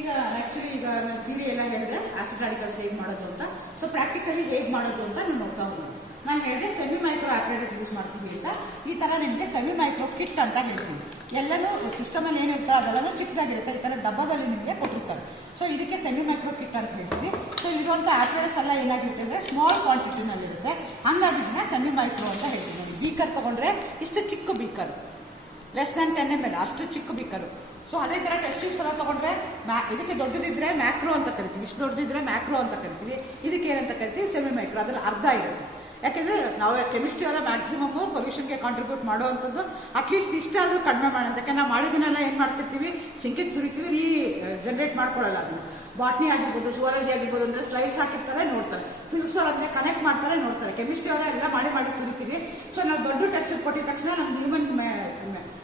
ಈಗ ಆಕ್ಚುಲಿ ಈಗ ನಾನು ಥಿಯರಿ ಎಲ್ಲ ಹೇಳಿದೆ ಆಸಿಡ್ ರಾಡಿಕಲ್ಸ್ ಹೇಗೆ ಮಾಡೋದು ಅಂತ. ಸೊ ಪ್ರಾಕ್ಟಿಕಲಿ ಹೇಗೆ ಮಾಡೋದು ಅಂತ ನಾನು ನೋಡ್ತಾ ಹೋಗೋಣ. ನಾನು ಹೇಳಿದೆ ಸೆಮಿ ಮೈಕ್ರೋ ಆಪರೇಟರ್ಸ್ ಯೂಸ್ ಮಾಡ್ತೀವಿ ಅಂತ. ಈ ತರ ನಿಮಗೆ ಸೆಮಿ ಮೈಕ್ರೋ ಕಿಟ್ ಅಂತ ಹೇಳ್ತೀವಿ. ಎಲ್ಲನೂ ಸಿಸ್ಟಮ್ ಅಲ್ಲಿ ಏನಿರ್ತಾರೆ ಅದೆಲ್ಲನೂ ಚಿಕ್ಕದಾಗಿರುತ್ತೆ. ಈ ತರ ಡಬ್ಬದಲ್ಲಿ ನಿಮಗೆ ಕೊಟ್ಟಿರ್ತಾರೆ. ಸೊ ಇದಕ್ಕೆ ಸೆಮಿ ಮೈಕ್ರೋ ಕಿಟ್ ಅಂತ ಹೇಳ್ತೀವಿ. ಸೊ ಇರುವಂತ ಆಪರೇಟರ್ಸ್ ಎಲ್ಲ ಏನಾಗಿರುತ್ತೆ ಅಂದ್ರೆ ಸ್ಮಾಲ್ ಕ್ವಾಂಟಿಟಿನಲ್ಲಿ ಇರುತ್ತೆ. ಹಂಗಾಗಿ ಇದನ್ನ ಸೆಮಿ ಮೈಕ್ರೋ ಅಂತ ಹೇಳ್ತೀವಿ. ಬೀಕರ್ ತಗೊಂಡ್ರೆ ಇಷ್ಟು ಚಿಕ್ಕ ಬೀಕರ್, ಲೆಸ್ ದನ್ 10 ml ಅಷ್ಟು ಚಿಕ್ಕ ಬೀಕರು. ಸೊ ಅದೇ ತರ ಟೆಸ್ಟ್ ಟ್ಯೂಬ್ಸ್ ಎಲ್ಲ ತಗೊಂಡ್ರೆ ಇದಕ್ಕೆ ದೊಡ್ಡದಿದ್ರೆ ಮ್ಯಾಕ್ರೋ ಅಂತ ಕರಿತೀವಿ, ಇಷ್ಟು ದೊಡ್ಡದಿದ್ರೆ ಮ್ಯಾಕ್ರೋ ಅಂತ ಕರಿತೀವಿ. ಇದಕ್ಕೆ ಏನಂತ ಕರಿತೀವಿ ಸೆಮಿ ಮೈಕ್ರೋ. ಅದ್ರಲ್ಲಿ ಅರ್ಧ ಇರುತ್ತೆ. ಯಾಕೆಂದ್ರೆ ನಾವು ಕೆಮಿಸ್ಟ್ರಿ ಎಲ್ಲ ಮ್ಯಾಕ್ಸಿಮಮ್ ಪೊಲ್ಯೂಷನ್ಗೆ ಕಾಂಟ್ರಿಬ್ಯೂಟ್ ಮಾಡುವಂಥದ್ದು ಅಟ್ಲೀಸ್ಟ್ ಇಷ್ಟಾದ್ರೂ ಕಡಿಮೆ ಮಾಡೋಣ. ಯಾಕೆ ನಾವು ಮಾಡಿದಿನೆಲ್ಲ ಏನ್ ಮಾಡ್ತಿರ್ತೀವಿ, ಸಿಂಕಿಗೆ ಸುರಿತೀವಿ, ಜನರೇಟ್ ಮಾಡ್ಕೊಳ್ಳಲ್ಲ. ಅದನ್ನು ಬಾಟ್ನಿ ಆಗಿರ್ಬೋದು, ಜುವಾಲಜಿ ಆಗಿರ್ಬೋದು ಅಂದ್ರೆ ಸ್ಲೈಡ್ಸ್ ಹಾಕಿರ್ತಾರೆ ನೋಡ್ತಾರೆ, ಫಿಸಿಕ್ಸ್ ಅವ್ರನ್ನ ಕನೆಕ್ಟ್ ಮಾಡ್ತಾರೆ ನೋಡ್ತಾರೆ, ಕೆಮಿಸ್ಟ್ರಿ ಅವರ ಎಲ್ಲ ಮಾಡಿ ಸುರಿತೀವಿ. ಸೊ ನಾವು ದೊಡ್ಡ ಟೆಸ್ಟ್ ಕೊಟ್ಟಿದ ತಕ್ಷಣ ನಮ್ದು ಹ್ಯೂಮನ್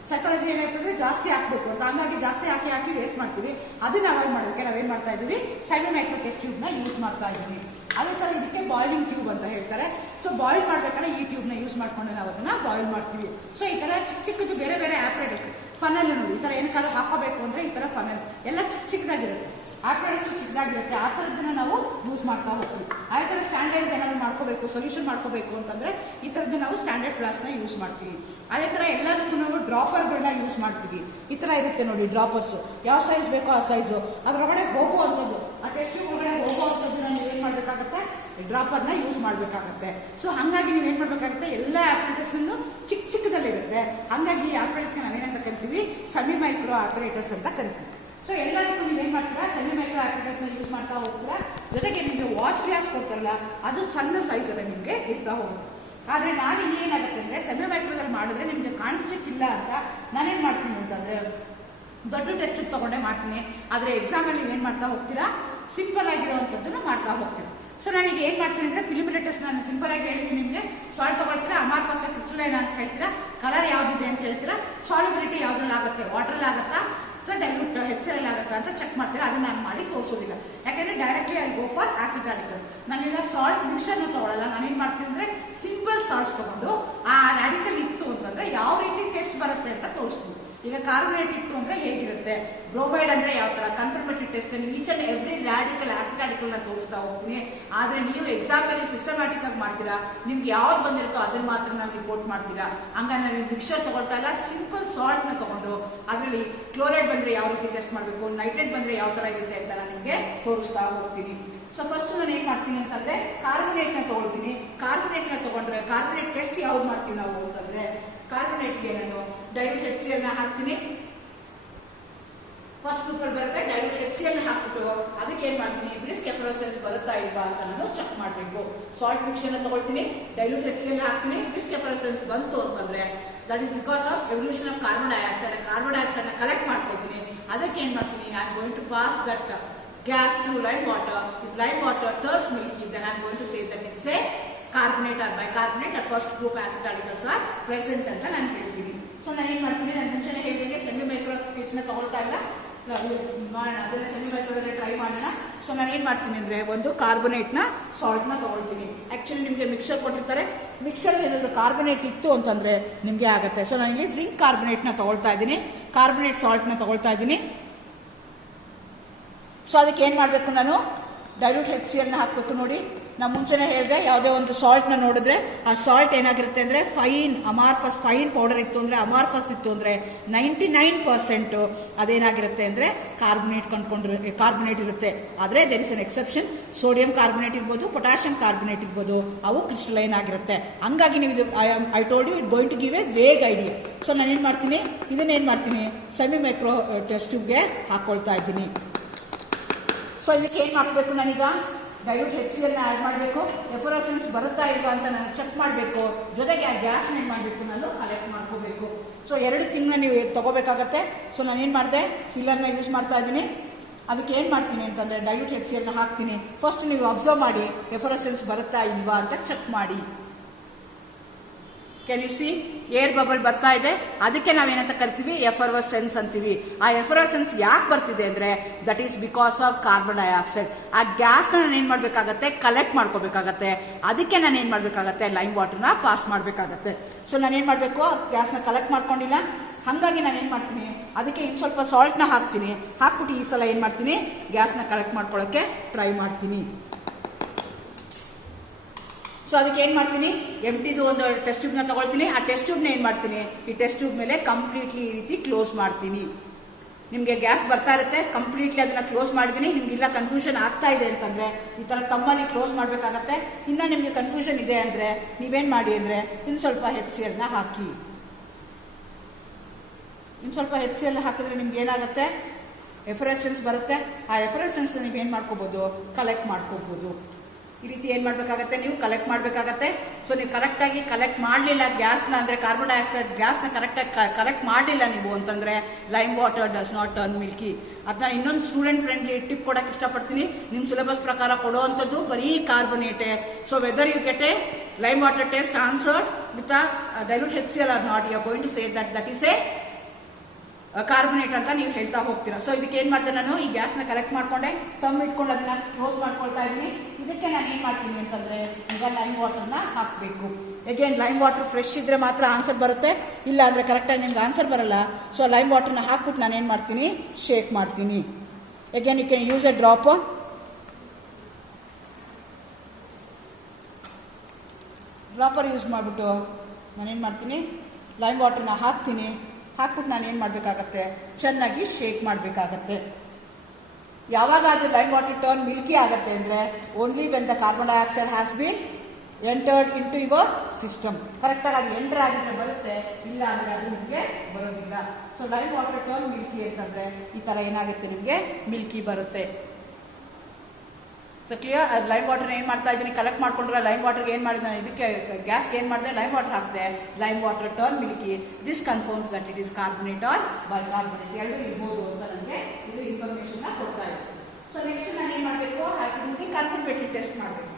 ಸೈಕಾಲಜಿ ಏನಾಗ್ತದೆ ಜಾಸ್ತಿ ಹಾಕ್ಬೇಕು ಅಂತ. ಹಂಗಾಗಿ ಜಾಸ್ತಿ ಹಾಕಿ ವೇಸ್ಟ್ ಮಾಡ್ತೀವಿ. ಅದನ್ನ ಅವಾಯ್ಡ್ ಮಾಡೋದಕ್ಕೆ ನಾವೇನ್ ಮಾಡ್ತಾ ಇದೀವಿ, ಸೆಮಿ ಮೈಕ್ರೋ ಟೆಸ್ಟ್ ಟ್ಯೂಬ್ ನ ಯೂಸ್ ಮಾಡ್ತಾ ಇದೀವಿ. ಅದೇ ತರ ಇದಕ್ಕೆ ಬಾಯ್ಲಿಂಗ್ ಟ್ಯೂಬ್ ಅಂತ ಹೇಳ್ತಾರೆ. ಸೊ ಬಾಯ್ಲ್ ಮಾಡ್ಬೇಕಾದ್ರೆ ಈ ಟ್ಯೂಬ್ ನ ಯೂಸ್ ಮಾಡ್ಕೊಂಡು ನಾವು ಅದನ್ನ ಬಾಯ್ಲ್ ಮಾಡ್ತೀವಿ. ಸೊ ಈ ತರ ಚಿಕ್ಕದು ಬೇರೆ ಬೇರೆ ಆಪರೇಟರ್ಸ್ ಫನಲ್ ನೋಡಿ, ಈ ತರ ಏನಕ್ಕಾದ್ರೂ ಹಾಕೋಬೇಕು ಅಂದ್ರೆ ಈ ತರ ಫನಲ್ ಎಲ್ಲ ಚಿಕ್ಕದಾಗಿರುತ್ತೆ. ಆಪರೇಟರ್ಸ್ ಚಿಕ್ಕದಾಗಿರುತ್ತೆ. ಆ ತರದನ್ನ ನಾವು ಯೂಸ್ ಮಾಡ್ತಾ ಹೋಗ್ತೀವಿ. ಆ ತರ ಸ್ಟ್ಯಾಂಡರ್ಡ್ ಏನಾದ್ರು ಮಾಡ್ಕೋಬೇಕು, ಸೊಲ್ಯೂಷನ್ ಮಾಡ್ಕೋಬೇಕು ಅಂತಂದ್ರೆ ಈ ತರದ್ದು ನಾವು ಸ್ಟ್ಯಾಂಡರ್ಡ್ ಫ್ಲಾಸ್ಕ್ ನ ಯೂಸ್ ಮಾಡ್ತೀವಿ. ಅದೇ ತರ ಎಲ್ಲದಕ್ಕೂ ನಾವು ಡ್ರಾಪರ್ಗಳನ್ನ ಯೂಸ್ ಮಾಡ್ತೀವಿ. ಈ ತರ ಇರುತ್ತೆ ನೋಡಿ ಡ್ರಾಪರ್ಸ್, ಯಾವ ಸೈಜ್ ಬೇಕೋ ಆ ಸೈಜು ಅದರೊಳಗಡೆ ಹೋಗುವಂಥದ್ದು, ಆ ಟೆಸ್ಟ್ ಒಳಗಡೆ ಹೋಗುವಂಥದ್ದು ನಾವು ಏನ್ ಮಾಡ್ಬೇಕಾಗತ್ತೆ, ಡ್ರಾಪರ್ ನ ಯೂಸ್ ಮಾಡ್ಬೇಕಾಗತ್ತೆ. ಸೊ ಹಂಗಾಗಿ ನೀವ್ ಏನ್ ಮಾಡ್ಬೇಕಾಗುತ್ತೆ, ಎಲ್ಲ ಆಪರೇಟರ್ಸ್ ಚಿಕ್ಕದಲ್ಲಿರುತ್ತೆ. ಹಂಗಾಗಿ ಈ ಆಪರೇಟರ್ಸ್ ನಾವೇನಂತ ಕರಿತೀವಿ, ಸೆಮಿ ಮೈಕ್ರೋ ಆಪರೇಟರ್ಸ್ ಅಂತ ಕರಿತೀವಿ. ಸೊ ಎಲ್ಲದಕ್ಕೂ ನೀವೇನ್ ಮಾಡ್ತೀರಾ, ಸೆಮಿ ಮೈಕ್ರೋ ಆಪರೇಟರ್ಸ್ ನ ಯೂಸ್ ಮಾಡ್ತಾ ಹೋಗ್ತೀರಾ. ಜೊತೆಗೆ ನಿಮ್ಗೆ ವಾಚ್ ಗ್ಲಾಸ್ ಕೊಡ್ತಾರಲ್ಲ ಅದು ಸಣ್ಣ ಸೈಜ್ ಅಲ್ಲ ನಿಮ್ಗೆ ಇರ್ತಾ ಹೋಗುತ್ತೆ. ಆದ್ರೆ ನಾನು ಇಲ್ಲಿ ಏನಾಗುತ್ತೆ ಅಂದ್ರೆ ಸೆಮಿ ಮೈಕ್ರೋದಲ್ಲಿ ಮಾಡಿದ್ರೆ ನಿಮ್ಗೆ ಕಾಣಿಸ್ಲಿಕ್ಕಿಲ್ಲ ಅಂತ ನಾನೇನ್ ಮಾಡ್ತೀನಿ ಅಂತಂದ್ರೆ ದೊಡ್ಡ ಟೆಸ್ಟ್ ತಗೊಂಡೇ ಮಾಡ್ತೀನಿ. ಆದ್ರೆ ಎಕ್ಸಾಮ್ ಅಲ್ಲಿ ನೀವೇನ್ ಮಾಡ್ತಾ ಹೋಗ್ತೀರಾ, ಸಿಂಪಲ್ ಆಗಿರುವಂತದ್ದನ್ನ ಮಾಡ್ತಾ ಹೋಗ್ತೀರಾ. ಸೊ ನಾನೀಗ ಏನ್ ಮಾಡ್ತೀನಿ ಅಂದ್ರೆ ಪ್ರಿಲಿಮಿನರಿ ಟೆಸ್ಟ್ ನಾನು ಸಿಂಪಲ್ ಆಗಿ ಹೇಳಿದೀನಿ ನಿಮ್ಗೆ. ಸಾಲ್ಟ್ ತಗೊಳ್ತೀರಾ, ಅಮಾರ್ಫಸ್ ಕ್ರಿಸ್ಟಲೈನ್ ಅಂತ ಹೇಳ್ತೀರಾ, ಕಲರ್ ಯಾವ್ದಿದೆ ಅಂತ ಹೇಳ್ತೀರಾ, ಸಾಲ್ಯುಬಿಲಿಟಿ ಯಾವ್ದ್ರಲ್ಲಿ ಆಗುತ್ತೆ, ವಾಟರ್ ಆಗುತ್ತಾ ಡೈಲ್ಯೂಟ್ HCl ಆಗುತ್ತಾ ಅಂತ ಚೆಕ್ ಮಾಡ್ತೀರಾ. ಅದನ್ನ ನಾನು ಮಾಡಿ ತೋರಿಸೋದಿಲ್ಲ. ಯಾಕಂದ್ರೆ directly I go for acid radical. ನಾನೀಗ ಸಾಲ್ಟ್ ಮಿಕ್ಸರ್ ತಗೊಳ್ಳಲ್ಲ. ನಾನೇನ್ ಮಾಡ್ತೀನಿ ಅಂದ್ರೆ ಸಿಂಪಲ್ ಸಾಲ್ಟ್ಸ್ ತಗೊಂಡು ಆ ರಾಡಿಕಲ್ ಇತ್ತು ಅಂತಂದ್ರೆ ಯಾವ ರೀತಿ ಟೆಸ್ಟ್ ಬರುತ್ತೆ ಅಂತ ತೋರಿಸ್ತೀನಿ. ಈಗ ಕಾರ್ಬೊನೇಟ್ ಇತ್ತು ಅಂದ್ರೆ ಹೇಗಿರುತ್ತೆ, ಬ್ರೋಮೈಡ್ ಅಂದ್ರೆ ಯಾವ ತರ, ಕನ್ಫರ್ಮೇಟರಿ ಟೆಸ್ಟ್ ಅಲ್ಲಿ each and every radical acid radical ನ ತೋರಿಸ್ತಾ ಹೋಗ್ತೀನಿ. ಆದ್ರೆ ನೀವು ಎಕ್ಸಾಮ್ ಅಲ್ಲಿ ಸಿಸ್ಟಮ್ಯಾಟಿಕ್ ಆಗಿ ಮಾಡ್ತೀರಾ, ನಿಮ್ಗೆ ಯಾವ್ದು ಬಂದಿರುತ್ತೋ ಅದನ್ನ ಮಾತ್ರ ನಾವು ರಿಪೋರ್ಟ್ ಮಾಡ್ತೀರಾ. ಹಂಗಾಗಿ ನಾವು ಮಿಕ್ಸರ್ ತಗೊಳ್ತಾ ಇಲ್ಲ, ಸಿಂಪಲ್ ಸಾಲ್ಟ್ ನ ತಗೊಂಡು ಅದರಲ್ಲಿ ಕ್ಲೋರೈಡ್ ಬಂದ್ರೆ ಯಾವ ರೀತಿ ಟೆಸ್ಟ್ ಮಾಡಬೇಕು, ನೈಟ್ರೇಟ್ ಬಂದ್ರೆ ಯಾವ ತರ ಇರುತ್ತೆ ಅಂತ ನಾನು ನಿಮ್ಗೆ ತೋರಿಸ್ತಾ ಹೋಗ್ತೀನಿ. ಸೊ ಫಸ್ಟ್ ನಾನು ಏನ್ ಮಾಡ್ತೀನಿ ಅಂತಂದ್ರೆ ಕಾರ್ಬೊನೇಟ್ ನ ತಗೊಳ್ತೀನಿ. ಕಾರ್ಬೊನೇಟ್ ನ ತಗೊಂಡ್ರೆ ಕಾರ್ಬೊನೇಟ್ ಟೆಸ್ಟ್ ಯಾವ್ದು ಮಾಡ್ತೀವಿ ನಾವು ಅಂತಂದ್ರೆ, ಕಾರ್ಬೊನೇಟ್ಗೆ ನಾನು ಡೈಲ್ಯೂಟ್ HCl ನ ಹಾಕ್ತೀನಿ. ಫಸ್ಟ್ ಗ್ರೂಪ್ ಬರುತ್ತೆ, ಡೈಲ್ಯೂಟ್ HCl ನ ಹಾಕ್ಬಿಟ್ಟು ಅದಕ್ಕೆ ಏನ್ ಮಾಡ್ತೀನಿ, ಬ್ರಿಸ್ಕ್ ಎಫ್ಲೋರೆಸೆನ್ಸ್ ಬರುತ್ತಾ ಇಲ್ವಾ ಅಂತ ನಾನು ಚೆಕ್ ಮಾಡಬೇಕು. ಸಾಲ್ಟ್ ಮಿಕ್ಸರ್ ನ ತಗೊಳ್ತೀನಿ, ಡೈಲ್ಯೂಟ್ HCl ನ ಹಾಕ್ತೀನಿ, ಬ್ರಿಸ್ಕ್ ಎಫ್ಲೋರೆಸೆನ್ಸ್ ಬಂತು ಅಂತಂದ್ರೆ that is because of evolution of carbon dioxide. Carbon dioxide ನ ಕಲೆಕ್ಟ್ ಮಾಡ್ಕೊಳ್ತೀನಿ. ಅದಕ್ಕೆ ಏನ್ ಮಾಡ್ತೀನಿ, I am going to pass that gas through lime water. If lime water turns milky, then I am going to say that it is a carbonate or bicarbonate or first group acid radicals are present ಅಂತ ನಾನು ಹೇಳ್ತೀನಿ. So ನಾನು ಏನ್ ಮಾಡ್ತೀನಿ, ನಾನು ಮುಂಚೆನೆ ಹೇಳಿದಂಗೆ semi micro kit ನ ತಗೊಳ್ತಾ ಇಲ್ಲ, ಅದನ್ನ ಸೆಮಿ ಮೈಕ್ರೋದಲ್ಲಿ ಟ್ರೈ ಮಾಡೋಣ. ಸೊ ನಾನು ಏನ್ ಮಾಡ್ತೀನಿ ಅಂದ್ರೆ ಒಂದು ಕಾರ್ಬೊನೇಟ್ ನ ಸಾಲ್ಟ್ ನ ತಗೊಳ್ತೀನಿ. ಆಕ್ಚುಲಿ ನಿಮ್ಗೆ ಮಿಕ್ಸರ್ ಕೊಟ್ಟಿರ್ತಾರೆ, ಮಿಕ್ಸರ್ ಏನಾದ್ರು ಕಾರ್ಬೊನೇಟ್ ಇತ್ತು ಅಂತಂದ್ರೆ ನಿಮ್ಗೆ ಆಗುತ್ತೆ. ಸೊ ನಾನು ಇಲ್ಲಿ ಜಿಂಕ್ ಕಾರ್ಬೊನೇಟ್ ನ ತಗೊಳ್ತಾ ಇದ್ದೀನಿ, ಕಾರ್ಬೊನೇಟ್ ಸಾಲ್ಟ್ ನ ತಗೊಳ್ತಾ ಇದ್ದೀನಿ. ಸೊ ಅದಕ್ಕೆ ಏನ್ ಮಾಡ್ಬೇಕು, ನಾನು ಡೈಲ್ಯೂಟ್ HCl ನ ಹಾಕ್ಬೇಕು. ನೋಡಿ ನಾನು ಮುಂಚೆನೆ ಹೇಳಿದೆ, ಯಾವುದೇ ಒಂದು ಸಾಲ್ಟ್ ನ ನೋಡಿದ್ರೆ ಆ ಸಾಲ್ಟ್ ಏನಾಗಿರುತ್ತೆ ಅಂದ್ರೆ ಫೈನ್ ಅಮಾರ್ಫಸ್, ಫೈನ್ ಪೌಡರ್ ಇತ್ತು ಅಂದ್ರೆ, ಅಮಾರ್ಫಸ್ ಇತ್ತು ಅಂದ್ರೆ 99% ಅದೇನಾಗಿರುತ್ತೆ ಅಂದ್ರೆ ಕಾರ್ಬೊನೇಟ್ ಇರುತ್ತೆ. ಆದ್ರೆ there is an exception, sodium carbonate ಇರ್ಬೋದು, ಪೊಟ್ಯಾಷಿಯಂ ಕಾರ್ಬೊನೇಟ್ ಇರ್ಬೋದು, ಅವು ಕ್ರಿಸ್ಟಲೈನ್ ಆಗಿರುತ್ತೆ. ಹಂಗಾಗಿ ನೀವು I told you it going to give a vague idea. So ನಾನು ಏನ್ ಮಾಡ್ತೀನಿ, ಇದನ್ನೇನ್ ಮಾಡ್ತೀನಿ, ಸೆಮಿ ಮೈಕ್ರೋ ಟೆಸ್ಟ್ ಟ್ಯೂಬ್ಗೆ ಹಾಕೊಳ್ತಾ ಇದ್ದೀನಿ. ಸೊ ಇದಕ್ಕೆ ಏನ್ ಮಾಡಬೇಕು, ನಾನೀಗ ಡೈಲ್ಯೂಟ್ HCl ನ ಆಡ್ ಮಾಡಬೇಕು. ಎಫ್ಲೋರೆಸೆನ್ಸ್ ಬರುತ್ತಾ ಇಲ್ವಾ ಅಂತ ನಾನು ಚೆಕ್ ಮಾಡಬೇಕು. ಜೊತೆಗೆ ಆ ಗ್ಯಾಸ್ ಏನ್ ಮಾಡಬೇಕು, ನಾನು ಕಲೆಕ್ಟ್ ಮಾಡ್ಕೋಬೇಕು. ಸೊ 2 ತಿಂಗಳು ನೀವು ತಗೋಬೇಕಾಗತ್ತೆ. ಸೊ ನಾನು ಏನ್ ಮಾಡಿದೆ, ಫಿಲ್ಲರ್ ನ ಯೂಸ್ ಮಾಡ್ತಾ ಇದ್ದೀನಿ. ಅದಕ್ಕೆ ಏನ್ ಮಾಡ್ತೀನಿ ಅಂತಂದ್ರೆ ಡೈಲ್ಯೂಟ್ HCl ನ ಹಾಕ್ತೀನಿ. ಫಸ್ಟ್ ನೀವು ಅಬ್ಸರ್ವ್ ಮಾಡಿ ಎಫ್ಲೋರೆಸೆನ್ಸ್ ಬರುತ್ತಾ ಇಲ್ವಾ ಅಂತ ಚೆಕ್ ಮಾಡಿ. Can you C air bubble ಬರ್ತಾ ಇದೆ, ಅದಕ್ಕೆ ನಾವೇನಂತ ಕರಿತೀವಿ, ಎಫರ್ವಸೆನ್ಸ್ ಅಂತೀವಿ. ಆ ಎಫರ್ವಸೆನ್ಸ್ ಯಾಕೆ ಬರ್ತಿದೆ ಅಂದ್ರೆ that is because of carbon dioxide. ಆ ಗ್ಯಾಸ್ ನಾನು ಏನ್ ಮಾಡ್ಬೇಕಾಗತ್ತೆ, ಕಲೆಕ್ಟ್ ಮಾಡ್ಕೋಬೇಕಾಗತ್ತೆ. ಅದಕ್ಕೆ ನಾನು ಏನ್ ಮಾಡ್ಬೇಕಾಗತ್ತೆ, ಲೈಮ್ ವಾಟರ್ ನ ಪಾಸ್ ಮಾಡ್ಬೇಕಾಗತ್ತೆ. ಸೊ ನಾನು ಏನ್ ಮಾಡ್ಬೇಕು, ಗ್ಯಾಸ್ ನ ಕಲೆಕ್ಟ್ ಮಾಡ್ಕೊಂಡಿಲ್ಲ, ಹಾಗಾಗಿ ನಾನು ಏನು ಮಾಡ್ತೀನಿ, ಅದಕ್ಕೆ ಇನ್ನು ಸ್ವಲ್ಪ ಸಾಲ್ಟ್ನ ಹಾಕ್ತೀನಿ. ಹಾಕ್ಬಿಟ್ಟು ಈ ಸಲ ಏನು ಮಾಡ್ತೀನಿ, ಗ್ಯಾಸ್ನ ಕಲೆಕ್ಟ್ ಮಾಡ್ಕೊಳ್ಳೋಕ್ಕೆ ಟ್ರೈ ಮಾಡ್ತೀನಿ. ಸೊ ಅದಕ್ಕೆ ಏನು ಮಾಡ್ತೀನಿ, ಎಂಟಿದು ಒಂದು ಟೆಸ್ಟ್ ಟ್ಯೂಬ್ನ ತಗೊಳ್ತೀನಿ. ಆ ಟೆಸ್ಟ್ ಟ್ಯೂಬ್ನ ಏನು ಮಾಡ್ತೀನಿ, ಈ ಟೆಸ್ಟ್ ಟ್ಯೂಬ್ ಮೇಲೆ ಕಂಪ್ಲೀಟ್ಲಿ ಈ ರೀತಿ ಕ್ಲೋಸ್ ಮಾಡ್ತೀನಿ. ನಿಮಗೆ ಗ್ಯಾಸ್ ಬರ್ತಾ ಇರುತ್ತೆ, ಕಂಪ್ಲೀಟ್ಲಿ ಅದನ್ನ ಕ್ಲೋಸ್ ಮಾಡಿದ್ದೀನಿ. ನಿಮ್ಗೆ ಇಲ್ಲ ಕನ್ಫ್ಯೂಷನ್ ಆಗ್ತಾ ಇದೆ ಅಂತಂದ್ರೆ ಈ ಥರ ತಮ್ಮಲ್ಲಿ ಕ್ಲೋಸ್ ಮಾಡಬೇಕಾಗತ್ತೆ. ಇನ್ನು ನಿಮಗೆ ಕನ್ಫ್ಯೂಷನ್ ಇದೆ ಅಂದರೆ ನೀವೇನು ಮಾಡಿ ಅಂದರೆ ಇನ್ನು ಸ್ವಲ್ಪ HCl ಹಾಕಿ. ಇನ್ನು ಸ್ವಲ್ಪ HCl ಹಾಕಿದ್ರೆ ನಿಮ್ಗೆ ಏನಾಗುತ್ತೆ, ಎಫರೆಸೆನ್ಸ್ ಬರುತ್ತೆ. ಆ ಎಫರೆಸೆನ್ಸ್ ನೀವೇನು ಮಾಡ್ಕೋಬೋದು, ಕಲೆಕ್ಟ್ ಮಾಡ್ಕೋಬೋದು. ಈ ರೀತಿ ಏನು ಮಾಡಬೇಕಾಗತ್ತೆ, ನೀವು ಕಲೆಕ್ಟ್ ಮಾಡಬೇಕಾಗತ್ತೆ. ಸೊ ನೀವು ಕರೆಕ್ಟಾಗಿ ಕಲೆಕ್ಟ್ ಮಾಡಲಿಲ್ಲ ಗ್ಯಾಸ್ನ, ಅಂದರೆ ಕಾರ್ಬನ್ ಡೈಆಕ್ಸೈಡ್ ಗ್ಯಾಸ್ನ ಕರೆಕ್ಟಾಗಿ ಕಲೆಕ್ಟ್ ಮಾಡಲಿಲ್ಲ ನೀವು ಅಂತಂದರೆ lime water does not turn Milky. ಅದನ್ನ ಇನ್ನೊಂದು ಸ್ಟೂಡೆಂಟ್ ಫ್ರೆಂಡ್ಲಿ ಟಿಪ್ ಕೊಡೋಕೆ ಇಷ್ಟಪಡ್ತೀನಿ. ನಿಮ್ಮ ಸಿಲೆಬಸ್ ಪ್ರಕಾರ ಕೊಡುವಂಥದ್ದು ಬರೀ ಕಾರ್ಬನೇಟೆ. So whether you get a lime water test answered with dilute HCl or not, you are going to say that is a carbonate ಅಂತ ನೀವು ಹೇಳ್ತಾ ಹೋಗ್ತೀರಾ. ಸೊ ಇದಕ್ಕೆ ಏನು ಮಾಡಿದೆ, ನಾನು ಈ ಗ್ಯಾಸ್ನ ಕಲೆಕ್ಟ್ ಮಾಡ್ಕೊಂಡೆ, ತಮ್ಮ ಇಟ್ಕೊಂಡು ಅದನ್ನ ಕ್ಲೋಸ್ ಮಾಡ್ಕೊಳ್ತಾ ಇದ್ದೀನಿ. ಇದಕ್ಕೆ ನಾನು ಏನು ಮಾಡ್ತೀನಿ ಅಂತಂದ್ರೆ ಈಗ ಲೈಮ್ ವಾಟರ್ನ ಹಾಕಬೇಕು. ಅಗೇನ್ ಲೈಮ್ ವಾಟರ್ ಫ್ರೆಶ್ ಇದ್ರೆ ಮಾತ್ರ ಆನ್ಸರ್ ಬರುತ್ತೆ, ಇಲ್ಲ ಅಂದ್ರೆ ಕರೆಕ್ಟಾಗಿ ನಿಮ್ಗೆ ಆನ್ಸರ್ ಬರಲ್ಲ. ಸೊ ಲೈಮ್ ವಾಟರ್ನ ಹಾಕ್ಬಿಟ್ಟು ನಾನು ಏನು ಮಾಡ್ತೀನಿ, ಶೇಕ್ ಮಾಡ್ತೀನಿ. Again you can use a dropper use ಮಾಡಿಬಿಟ್ಟು ನಾನೇನು ಮಾಡ್ತೀನಿ, ಲೈಮ್ ವಾಟರ್ನ ಹಾಕ್ತೀನಿ. ಹಾಕ್ಬಿಟ್ಟು ನಾನು ಏನು ಮಾಡಬೇಕಾಗತ್ತೆ, ಚೆನ್ನಾಗಿ ಶೇಕ್ ಮಾಡಬೇಕಾಗತ್ತೆ. ಯಾವಾಗ ಅದು ಲೈಮ್ ವಾಟರ್ ಟರ್ನ್ ಮಿಲ್ಕಿ ಆಗುತ್ತೆ ಅಂದರೆ only when the carbon dioxide has been entered into your system. ಕರೆಕ್ಟಾಗಿ ಅದು ಎಂಟರ್ ಆಗಿದ್ರೆ ಬರುತ್ತೆ, ಇಲ್ಲ ಅಂದರೆ ಅದು ನಿಮಗೆ ಬರೋದಿಲ್ಲ. So lime water turn Milky ಅಂತಂದರೆ ಈ ಥರ ಏನಾಗುತ್ತೆ, ನಿಮಗೆ ಮಿಲ್ಕಿ ಬರುತ್ತೆ. So clear. ಅದು ಲೈಮ್ ವಾಟರ್ನ ಏನು ಮಾಡ್ತಾ ಇದ್ದೀನಿ, ಕಲೆಕ್ಟ್ ಮಾಡ್ಕೊಂಡ್ರೆ ಲೈಮ್ ವಾಟರ್ಗೆ ಏನು ಮಾಡಿದೆ, ಇದಕ್ಕೆ ಗ್ಯಾಸ್ಗೆ ಏನು ಮಾಡಿದೆ, ಲೈಮ್ ವಾಟರ್ ಹಾಕಿದೆ. Lime water turn milky. This confirms that it is carbonate or bicarbonate, ಎರಡು ಇರ್ಬೋದು ಅಂತ ನನಗೆ ಇದು ಇನ್ಫಾರ್ಮೇಶನ್ ಕೊಡ್ತಾ ಇದೆ. ಸೊ ನೆಕ್ಸ್ಟ್ ನಾನು ಏನು ಮಾಡಬೇಕು, ಕನ್ಫರ್ಮೇಟಿವ್ ಟೆಸ್ಟ್ ಮಾಡಬೇಕು.